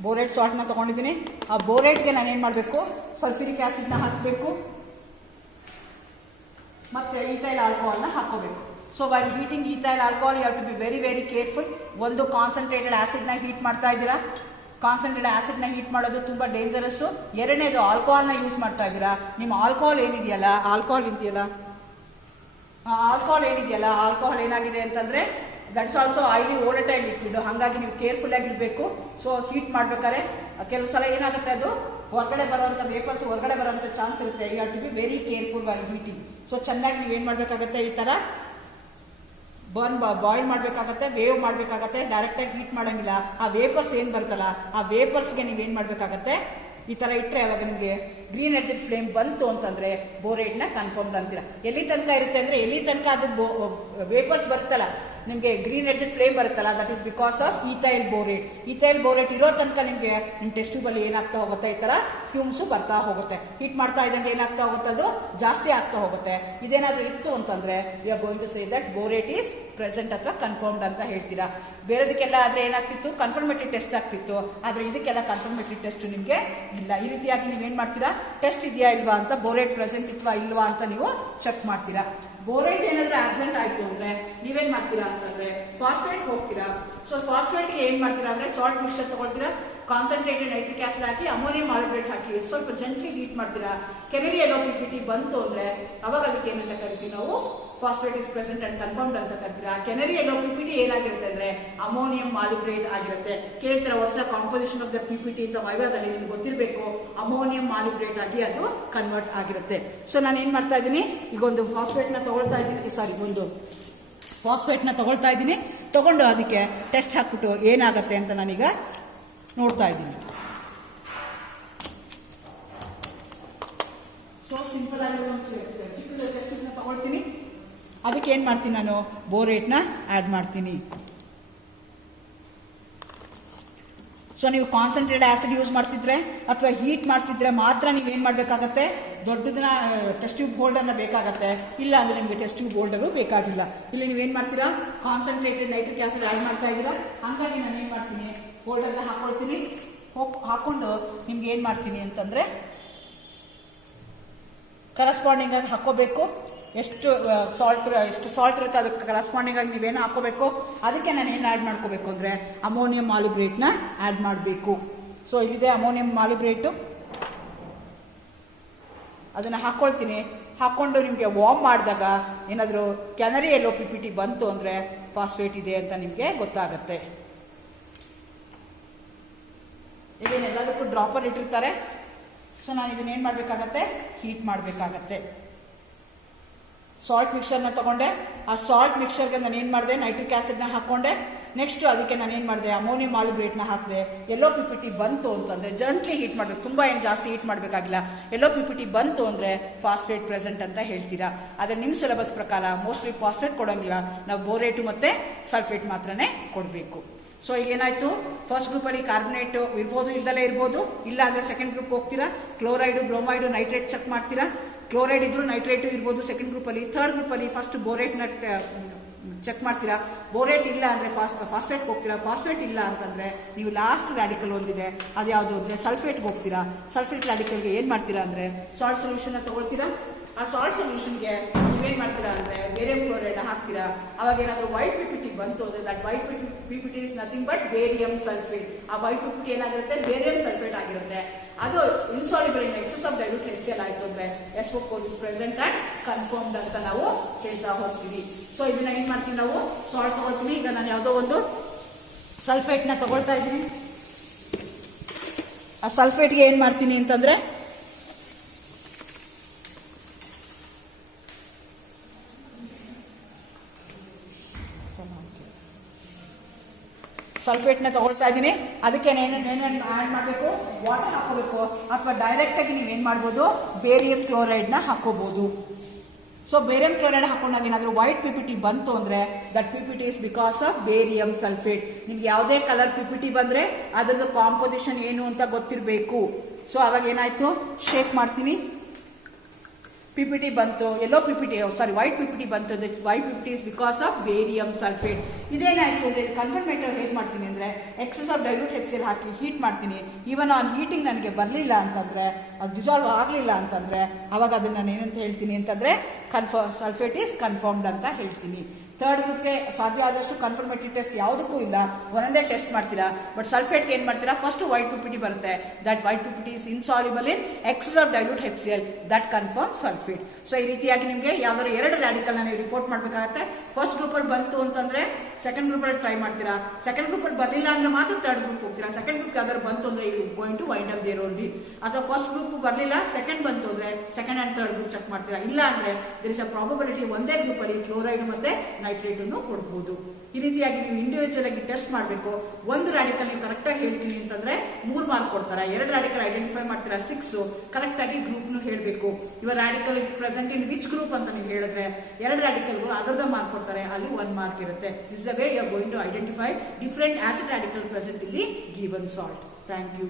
ಬೋರೇಟ್ ಸಾಲ್ಟ್ ನ ತಗೊಂಡಿದ್ದೀನಿ. ಆ ಬೋರೇಟ್ಗೆ ನಾನು ಏನ್ ಮಾಡಬೇಕು, ಸಲ್ಫ್ಯೂರಿಕ್ ಆಸಿಡ್ ನ ಹಾಕಬೇಕು, ಮತ್ತೆ ಈಥೈಲ್ ಆಲ್ಕೋಹಾಲ್ ನ ಹಾಕೋಬೇಕು. So while heating ethyl alcohol you have to be very very careful. ಒಂದು ಕಾನ್ಸಂಟ್ರೇಟೆಡ್ ಆಸಿಡ್ ನ ಹೀಟ್ ಮಾಡ್ತಾ ಇದ್ದೀರಾ, ಕಾನ್ಸಂಟ್ರೇಟೆಡ್ ಆಸಿಡ್ ನ ಹೀಟ್ ಮಾಡೋದು ತುಂಬಾ ಡೇಂಜರಸ್. ಎರಡನೇದು ಆಲ್ಕೋಹಾಲ್ ನ ಯೂಸ್ ಮಾಡ್ತಾ ಇದ್ದೀರಾ. ನಿಮ್ಮ ಆಲ್ಕೋಹಾಲ್ ಏನಿದೆಯಲ್ಲ, ಆಲ್ಕೋಹಾಲ್ ಏನಾಗಿದೆ ಅಂತಂದ್ರೆ that's also highly volatile liquid. ಹಾಗಾಗಿ ನೀವು ಕೇರ್ಫುಲ್ ಆಗಿರ್ಬೇಕು. ಸೊ ಹೀಟ್ ಮಾಡ್ಬೇಕಾದ್ರೆ ಕೆಲವು ಸಲ ಏನಾಗುತ್ತೆ, ಅದು ಹೊರಗಡೆ ಬರುವಂತ ವೇಪರ್ಸ್ ಹೊರಗಡೆ ಬರುವಂತ ಚಾನ್ಸ್ ಇರುತ್ತೆ. You have to be very careful while heating. So ಚೆನ್ನಾಗಿ ನೀವೇನ್ ಮಾಡ್ಬೇಕಾಗತ್ತೆ, ಈ ತರ ಬಾಯ್ಲ್ ಮಾಡ್ಬೇಕಾಗತ್ತೆ, ವೇವ್ ಮಾಡ್ಬೇಕಾಗತ್ತೆ. ಡೈರೆಕ್ಟ್ ಆಗಿ ಹೀಟ್ ಮಾಡಂಗಿಲ್ಲ. ಆ ವೇಪರ್ಸ್ ಏನ್ ಬರ್ತಲ್ಲ, ಆ ವೇಪರ್ಸ್ಗೆ ನೀವೇನ್ ಮಾಡ್ಬೇಕಾಗತ್ತೆ, ಈ ತರ ಇಟ್ರೆ ಅವಾಗ ನಿಮ್ಗೆ ಗ್ರೀನ್ ಎಡ್ಜೆಡ್ ಫ್ಲೇಮ್ ಬಂತು ಅಂತಂದ್ರೆ ಬೋರೇಟ್ ನ ಕನ್ಫರ್ಮ್ಡ್ ಅಂತೀರಾ. ಎಲ್ಲಿ ತನಕ ಇರುತ್ತೆ ಅಂದ್ರೆ, ಎಲ್ಲಿ ತನಕ ಅದು ವೇಪರ್ಸ್ ಬರುತ್ತಲ್ಲ, ನಿಮ್ಗೆ ಗ್ರೀನ್ ಎಡ್ಜೆಡ್ ಫ್ಲೇಮ್ ಬರುತ್ತಲ್ಲ, that is because of ethyl borate. Ethyl borate ಇರೋ ತನಕ ನಿಮ್ಗೆ ನಿಮ್ ಟೆಸ್ಟ್ ಟ್ಯೂಬ್ ಅಲ್ಲಿ ಏನಾಗ್ತಾ ಹೋಗುತ್ತೆ, ಈ ತರ ಫ್ಯೂಮ್ಸ್ ಬರ್ತಾ ಹೋಗುತ್ತೆ. ಹೀಟ್ ಮಾಡ್ತಾ ಇದ್ದಂಗೆ ಏನಾಗ್ತಾ ಹೋಗುತ್ತೆ, ಅದು ಜಾಸ್ತಿ ಆಗ್ತಾ ಹೋಗುತ್ತೆ. ಇದೇನಾದ್ರೂ ಇತ್ತು ಅಂತಂದ್ರೆ you are going to say that borate is present ಅಥವಾ ಕನ್ಫರ್ಮ್ಡ್ ಅಂತ ಹೇಳ್ತೀರಾ. ಬೇರೆದಕ್ಕೆಲ್ಲ ಆದ್ರೆ ಏನಾಗ್ತಿತ್ತು, ಕನ್ಫರ್ಮೇಟರಿ ಟೆಸ್ಟ್ ಆಗ್ತಿತ್ತು. ಆದ್ರೆ ಇದಕ್ಕೆಲ್ಲ ಕನ್ಫರ್ಮೇಟರಿ ಟೆಸ್ಟ್ ನಿಮ್ಗೆ ಇಲ್ಲ. ಈ ರೀತಿಯಾಗಿ ನೀವೇನ್ ಮಾಡ್ತೀರಾ, ಟೆಸ್ಟ್ ಇದೆಯಾ ಇಲ್ವಾ ಅಂತ, ಬೋರೇಟ್ ಪ್ರೆಸೆಂಟ್ ಇತ್ವಾ ಇಲ್ವಾ ಅಂತ ನೀವು ಚೆಕ್ ಮಾಡ್ತೀರಾ. ಬೋರೇಟ್ ಏನಾದ್ರೂ ಆಬ್ಸೆಂಟ್ ಆಯ್ತು ಅಂದ್ರೆ ನೀವೇನ್ ಮಾಡ್ತೀರಾ ಅಂತಂದ್ರೆ ಫಾಸ್ಫೇಟ್ ಹೋಗ್ತೀರಾ. ಸೊ ಫಾಸ್ಫೇಟ್ ಏನ್ ಮಾಡ್ತೀರಾ ಅಂದ್ರೆ ಸಾಲ್ಟ್ ಮಿಕ್ಸ್ಚರ್ ತಗೊಳ್ತೀರಾ, ಕಾನ್ಸಂಟ್ರೇಟೆಡ್ ನೈಟ್ರಿಕ್ ಆಸಿಡ್ ಹಾಕಿ, ಅಮೋನಿಯಂ ಆಲ್ಬ್ರೇಟ್ ಹಾಕಿ ಸ್ವಲ್ಪ ಜೆಂಟ್ಲಿ ಹೀಟ್ ಮಾಡ್ತೀರಾ. ಕೆನರಿ LOPPT ಬಂತು ಅಂದ್ರೆ ಅವಾಗ ಅದಕ್ಕೆ ಏನಂತ ಕರಿತೀವಿ ನಾವು, phosphate is present and confirmed ಅಂತ ಕರಿತೀರಾ. ಕೆನರಿ LOPPT ಏನಾಗಿರುತ್ತೆ ಅಂದ್ರೆ ಅಮೋನಿಯಂ ಮಾಲಿಬ್ರೇಟ್ ಆಗಿರುತ್ತೆ. ಕೇಳ್ತೀರಾ what's the composition of the PPT ಅಂತ ವೈವಾದಲ್ಲಿ ನಿಮ್ಗೆ ಗೊತ್ತಿರಬೇಕು. ಅಮೋನಿಯಂ ಮಾಲಿಬ್ರೇಟ್ ಆಗಿ ಅದು ಕನ್ವರ್ಟ್ ಆಗಿರುತ್ತೆ. ಸೊ ನಾನು ಏನ್ ಮಾಡ್ತಾ ಇದ್ದೀನಿ, ಈಗ ಒಂದು ಫಾಸ್ಫೇಟ್ ನ ತಗೊಳ್ತಾ ಇದ್ದೀನಿ, ಒಂದು ಫಾಸ್ಫೇಟ್ ನ ತಗೊಳ್ತಾ ಇದ್ದೀನಿ. ತಗೊಂಡು ಅದಕ್ಕೆ ಟೆಸ್ಟ್ ಹಾಕ್ಬಿಟ್ಟು ಏನಾಗತ್ತೆ ಅಂತ ನಾನೀಗ ನೋಡ್ತಾ ಇದ್ದೀನಿ. ಸೊ ಸಿಂಪಲ್ ಆಗಿ ಚಿಕ್ಕ ಟೆಸ್ಟ್ ನ ತಗೊಳ್ತೀನಿ. ಅದಕ್ಕೆ ಏನ್ ಮಾಡ್ತೀನಿ, ನಾನು ಬೋರೇಟ್ ನ ಆಡ್ ಮಾಡ್ತೀನಿ. ಸೊ ನೀವು ಕಾನ್ಸಂಟ್ರೇಟೆಡ್ ಆಸಿಡ್ ಯೂಸ್ ಮಾಡ್ತಿದ್ರೆ ಅಥವಾ ಹೀಟ್ ಮಾಡ್ತಿದ್ರೆ ಮಾತ್ರ ನೀವೇನ್ ಮಾಡ್ಬೇಕಾಗತ್ತೆ, ದೊಡ್ಡದನ್ನ ಟೆಸ್ಟ್ ಟ್ಯೂಬ್ ಹೋಲ್ಡರ್ ನ ಬೇಕಾಗತ್ತೆ. ಇಲ್ಲ ಅಂದ್ರೆ ನಿಮ್ಗೆ ಟೆಸ್ಟ್ ಟ್ಯೂಬ್ ಹೋಲ್ಡರ್ ಬೇಕಾಗಿಲ್ಲ. ಇಲ್ಲಿ ನೀವೇನ್ ಮಾಡ್ತೀರಾ, ಕಾನ್ಸಂಟ್ರೇಟೆಡ್ ನೈಟ್ರಿಕ್ ಆಸಿಡ್ ಆಡ್ ಮಾಡ್ತಾ ಇದ್ದೀರಾ. ಹಂಗಾಗಿ ನಾನು ಏನ್ ಮಾಡ್ತೀನಿ, ಹೋಲ್ಡರ್ ನ ಹಾಕೊಳ್ತೀನಿ. ಹಾಕೊಂಡು ನಿಮ್ಗೆ ಏನ್ ಮಾಡ್ತೀನಿ ಅಂತಂದ್ರೆ ಕರೆಸ್ಪಾಂಡಿಂಗ್ ಆಗಿ ಹಾಕೋಬೇಕು. ಎಷ್ಟು ಸಾಲ್ಟ್ ಇರುತ್ತೆ ಅದಕ್ಕೆ ಕರೆಸ್ಪಾಂಡಿಂಗ್ ಆಗಿ ನೀವೇನು ಹಾಕೋಬೇಕು. ಅದಕ್ಕೆ ನಾನು ಏನು ಆಡ್ ಮಾಡ್ಕೋಬೇಕು ಅಂದ್ರೆ ಅಮೋನಿಯಂ ಮಾಲಿಬ್ರೇಟ್ ನ ಆಡ್ ಮಾಡಬೇಕು. ಸೊ ಇಲ್ಲಿದೆ ಅಮೋನಿಯಂ ಮಾಲಿಬ್ರೇಟ್, ಅದನ್ನ ಹಾಕೊಳ್ತೀನಿ. ಹಾಕೊಂಡು ನಿಮ್ಗೆ ವಾರ್ಮ್ ಮಾಡಿದಾಗ ಏನಾದರೂ ಕೆನರಿ LOPPT ಬಂತು ಅಂದ್ರೆ ಫಾಸ್ಫೇಟ್ ಇದೆ ಅಂತ ನಿಮ್ಗೆ ಗೊತ್ತಾಗತ್ತೆ. ಎಲ್ಲದಕ್ಕೂ ಡ್ರಾಪರ್ ಇಟ್ಟಿರ್ತಾರೆ. ಸೊ ನಾನು ಇದನ್ನ ಏನ್ ಮಾಡ್ಬೇಕಾಗತ್ತೆ, ಹೀಟ್ ಮಾಡ್ಬೇಕಾಗತ್ತೆ. ಸಾಲ್ಟ್ ಮಿಕ್ಸರ್ ನ ತಗೊಂಡೆ. ಆ ಸಾಲ್ಟ್ ಮಿಕ್ಸರ್ಗೆ ನಾನು ಏನ್ ಮಾಡಿದೆ, ನೈಟ್ರಿಕ್ ಆಸಿಡ್ ನ ಹಾಕೊಂಡೆ. ನೆಕ್ಸ್ಟ್ ಅದಕ್ಕೆ ನಾನು ಏನ್ ಮಾಡಿದೆ, ಅಮೋನಿಯಂ ಮಾಲಿಬ್ರೇಟ್ ನ ಹಾಕಿದೆ. LOPPT ಬಂತು ಅಂತಂದ್ರೆ ಜಂಟ್ಲಿ ಹೀಟ್ ಮಾಡ್ಬೇಕು, ತುಂಬಾ ಏನ್ ಜಾಸ್ತಿ ಹೀಟ್ ಮಾಡ್ಬೇಕಾಗಿಲ್ಲ. LOPPT ಬಂತು ಅಂದ್ರೆ ಫಾಸ್ಫೇಟ್ ಪ್ರೆಸೆಂಟ್ ಅಂತ ಹೇಳ್ತೀರಾ. ಆದ್ರೆ ನಿಮ್ ಸಿಲೆಬಸ್ ಪ್ರಕಾರ ಮೋಸ್ಟ್ಲಿ ಫಾಸ್ಫೇಟ್ ಕೊಡೋಂಗಿಲ್ಲ, ನಾವು ಬೋರೇಟ್ ಮತ್ತೆ ಸಲ್ಫೇಟ್ ಮಾತ್ರನೇ ಕೊಡಬೇಕು. ಸೊ ಈಗ ಏನಾಯ್ತು, ಫಸ್ಟ್ ಗ್ರೂಪ್ ಅಲ್ಲಿ ಕಾರ್ಬನೇಟ್ ಇರ್ಬೋದು, ಇಲ್ದಲೇ ಇರ್ಬೋದು. ಇಲ್ಲ ಅಂದ್ರೆ ಸೆಕೆಂಡ್ ಗ್ರೂಪ್ ಹೋಗ್ತೀರಾ, ಕ್ಲೋರೈಡ್, ಬ್ರೋಮೈಡ್, ನೈಟ್ರೇಟ್ ಚೆಕ್ ಮಾಡ್ತೀರಾ. ಕ್ಲೋರೈಡ್ ಇದ್ರು ನೈಟ್ರೇಟ್ ಇರ್ಬೋದು ಸೆಕೆಂಡ್ ಗ್ರೂಪ್ ಅಲ್ಲಿ. ಥರ್ಡ್ ಗ್ರೂಪ್ ಅಲ್ಲಿ ಫಸ್ಟ್ ಬೋರೇಟ್ ನ ಚೆಕ್ ಮಾಡ್ತೀರಾ. ಬೋರೇಟ್ ಇಲ್ಲ ಅಂದ್ರೆ ಫಾಸ್ಫೇಟ್ ಹೋಗ್ತೀರಾ. ಫಾಸ್ಫೇಟ್ ಇಲ್ಲ ಅಂತಂದ್ರೆ ನೀವು ಲಾಸ್ಟ್ ರಾಡಿಕಲ್ ಒಂದಿದೆ, ಅದು ಯಾವುದು ಅಂದ್ರೆ ಸಲ್ಫೇಟ್ ಹೋಗ್ತೀರಾ. ಸಲ್ಫೇಟ್ ರಾಡಿಕಲ್ಗೆ ಏನ್ ಮಾಡ್ತೀರಾ ಅಂದ್ರೆ ಸಾಲ್ಟ್ ಸೊಲ್ಯೂಷನ್ ತಗೊಳ್ತೀರಾ. ಆ ಸಾಲ್ಟ್ ಸೊಲ್ಯೂಷನ್ಗೆ ನೀವೇನ್ ಮಾಡ್ತೀರಾ ಅಂದ್ರೆ ಬೇರಿಯಂ ಕ್ಲೋರೈಡ್ ಹಾಕ್ತೀರಾ. ಅವಾಗ ಏನಾದ್ರು ವೈಟ್ ಪಿಪಿಟಿ ಬಂತು ಅಂದ್ರೆ that white PPT is nothing but barium sulphate. ಆ ವೈಟ್ ಪಿಪಿಟಿ ಏನಾಗಿರುತ್ತೆ, ಬೇರಿಯಂ ಸಲ್ಫೇಟ್ ಆಗಿರುತ್ತೆ. ಅದು insoluble in excess of dilute HCl ಆಯ್ತು ಅಂದ್ರೆ SO4 is present and confirmed ಅಂತ ನಾವು ಹೇಳ್ತಾ ಹೋಗ್ತೀವಿ. ಸೊ ಇದನ್ನ ಏನ್ ಮಾಡ್ತೀವಿ ನಾವು, ಸಾಲ್ಟ್ ತಗೊಳ್ತೀನಿ. ಈಗ ನಾನು ಯಾವುದೋ ಒಂದು ಸಲ್ಫೇಟ್ ನ ತಗೊಳ್ತಾ ಇದ್ದೀನಿ. ಆ ಸಲ್ಫೇಟ್ಗೆ ಏನ್ ಮಾಡ್ತೀನಿ ಅಂತಂದ್ರೆ ಸಲ್ಫೇಟ್ ನ ತಗೊಳ್ತಾ ಇದ್ದೀನಿ. ಅದಕ್ಕೆ ಏನೇನು ಆಡ್ ಮಾಡಬೇಕು, ವಾಟರ್ ಹಾಕೋಬೇಕು, ಅಥವಾ ಡೈರೆಕ್ಟ್ ಆಗಿ ನೀವೇನ್ ಮಾಡ್ಬೋದು, ಬೇರಿಯಂ ಕ್ಲೋರೈಡ್ ನ ಹಾಕೋಬಹುದು. ಸೊ ಬೇರಿಯಂ ಕ್ಲೋರೈಡ್ ಹಾಕೊಂಡಾಗ ಏನಾದ್ರು ವೈಟ್ ಪಿಪಿಟಿ ಬಂತು ಅಂದ್ರೆ that PPT is because of barium sulphate. ನಿಮ್ಗೆ ಯಾವುದೇ ಕಲರ್ ಪಿಪಿಟಿ ಬಂದ್ರೆ ಅದ್ರದ್ದು ಕಾಂಪೋಸಿಷನ್ ಏನು ಅಂತ ಗೊತ್ತಿರಬೇಕು. ಸೊ ಅವಾಗ ಏನಾಯ್ತು, ಶೇಕ್ ಮಾಡ್ತೀನಿ, ಪಿಪಿಟಿ ಬಂತು, yellow PPT sorry white PPT ಬಂತು. White PPT is because of barium sulphate. ಇದೇನಾಯ್ತು ಅಂದ್ರೆ ಕನ್ಫರ್ಮೇಟರ್ ಹೇಗೆ ಮಾಡ್ತೀನಿ ಅಂದ್ರೆ ಎಕ್ಸೆಸ್ ಆಫ್ ಡೈಲ್ಯೂಟ್ HCl ಹಾಕಿ ಹೀಟ್ ಮಾಡ್ತೀನಿ. ಈವನ್ ಆನ್ ಹೀಟಿಂಗ್ ನನಗೆ ಬರಲಿಲ್ಲ ಅಂತಂದ್ರೆ, ಅದು ಡಿಸಾಲ್ವ್ ಆಗಲಿಲ್ಲ ಅಂತಂದ್ರೆ ಅವಾಗ ಅದನ್ನ ನಾನು ಏನಂತ ಹೇಳ್ತೀನಿ ಅಂತಂದ್ರೆ ಸಲ್ಫೇಟ್ ಈಸ್ ಕನ್ಫರ್ಮ್ಡ್ ಅಂತ ಹೇಳ್ತೀನಿ. ಥರ್ಡ್ ಗ್ರೂಪ್ಗೆ ಸಾಧ್ಯ ಆದಷ್ಟು ಕನ್ಫರ್ಮೇಟರಿ ಟೆಸ್ಟ್ ಯಾವುದಕ್ಕೂ ಇಲ್ಲ, ಒಂದೊಂದೇ ಟೆಸ್ಟ್ ಮಾಡ್ತೀರಾ. ಬಟ್ ಸಲ್ಫೇಟ್ಗೆ ಏನ್ ಮಾಡ್ತೀರಾ, ಫಸ್ಟ್ ವೈಟ್ ಪಿಪಿಟಿ ಬರುತ್ತೆ, that white PPT is insoluble in excess of dilute HCl, that confirm sulphate. So ಈ ರೀತಿಯಾಗಿ ನಿಮಗೆ ಯಾವ್ದಾದ್ರು 2 ರ್ಯಾಡಿಕಲ್ ನೀವು ರಿಪೋರ್ಟ್ ಮಾಡಬೇಕಾಗತ್ತೆ. ಫಸ್ಟ್ ಗ್ರೂಪ್ ಅಲ್ಲಿ ಬಂತು ಅಂತಂದ್ರೆ ಸೆಕೆಂಡ್ ಗ್ರೂಪ್ ಅಲ್ಲಿ ಟ್ರೈ ಮಾಡ್ತೀರಾ. ಸೆಕೆಂಡ್ ಗ್ರೂಪ್ ಅಲ್ಲಿ ಬರಲಿಲ್ಲ ಅಂದ್ರೆ ಮಾತ್ರ ಥರ್ಡ್ ಗ್ರೂಪ್ ಹೋಗ್ತೀರಾ. ಸೆಕೆಂಡ್ ಗ್ರೂಪ್ ಯಾವ್ದಾದ್ರು ಬಂತು ಅಂದ್ರೆ you going to wind up there only. ಅಥವಾ ಫಸ್ಟ್ ಗ್ರೂಪ್ ಬರಲಿಲ್ಲ, ಸೆಕೆಂಡ್ ಬಂತು ಅಂದ್ರೆ second and third group check ಮಾಡ್ತೀರಾ. ಇಲ್ಲ ಅಂದ್ರೆ ದೇರ್ ಇಸ್ ಅ ಪ್ರಾಬಬಿಲಿಟಿ ಒಂದೇ ಗ್ರೂಪ್ ಅಲ್ಲಿ ಕ್ಲೋರೈಡ್ ಮತ್ತೆ ನೈಟ್ರೇಟ್ ಅನ್ನು ಕೊಡಬಹುದು. ಈ ರೀತಿಯಾಗಿ ನೀವು ಇಂಡಿವಿಜುವಲ್ ಆಗಿ ಟೆಸ್ಟ್ ಮಾಡಬೇಕು. ಒಂದು ರ್ಯಾಡಿಕಲ್ ನೀವು ಕರೆಕ್ಟ್ ಆಗಿ ಹೇಳ್ತೀನಿ ಅಂತಂದ್ರೆ 3 ಮಾರ್ಕ್ ಕೊಡ್ತಾರೆ. 2 ರ್ಯಾಡಿಕಲ್ ಐಡೆಂಟಿಫೈ ಮಾಡ್ತೀರಾ 6. ಕರೆಕ್ಟ್ ಆಗಿ ಗ್ರೂಪ್ ನು ಹೇಳಬೇಕು. ಇವ radical present in which group ಅಂತ ನೀವು ಹೇಳಿದ್ರೆ 2 ರ್ಯಾಡಿಕಲ್ಗಳು ಅದರದ ಮಾರ್ಕ್ ಕೊಡ್ತಾರೆ, ಅಲ್ಲಿ 1 ಮಾರ್ಕ್ ಇರುತ್ತೆ. This the way you are going to identify different acid radical present in the given salt. Thank you.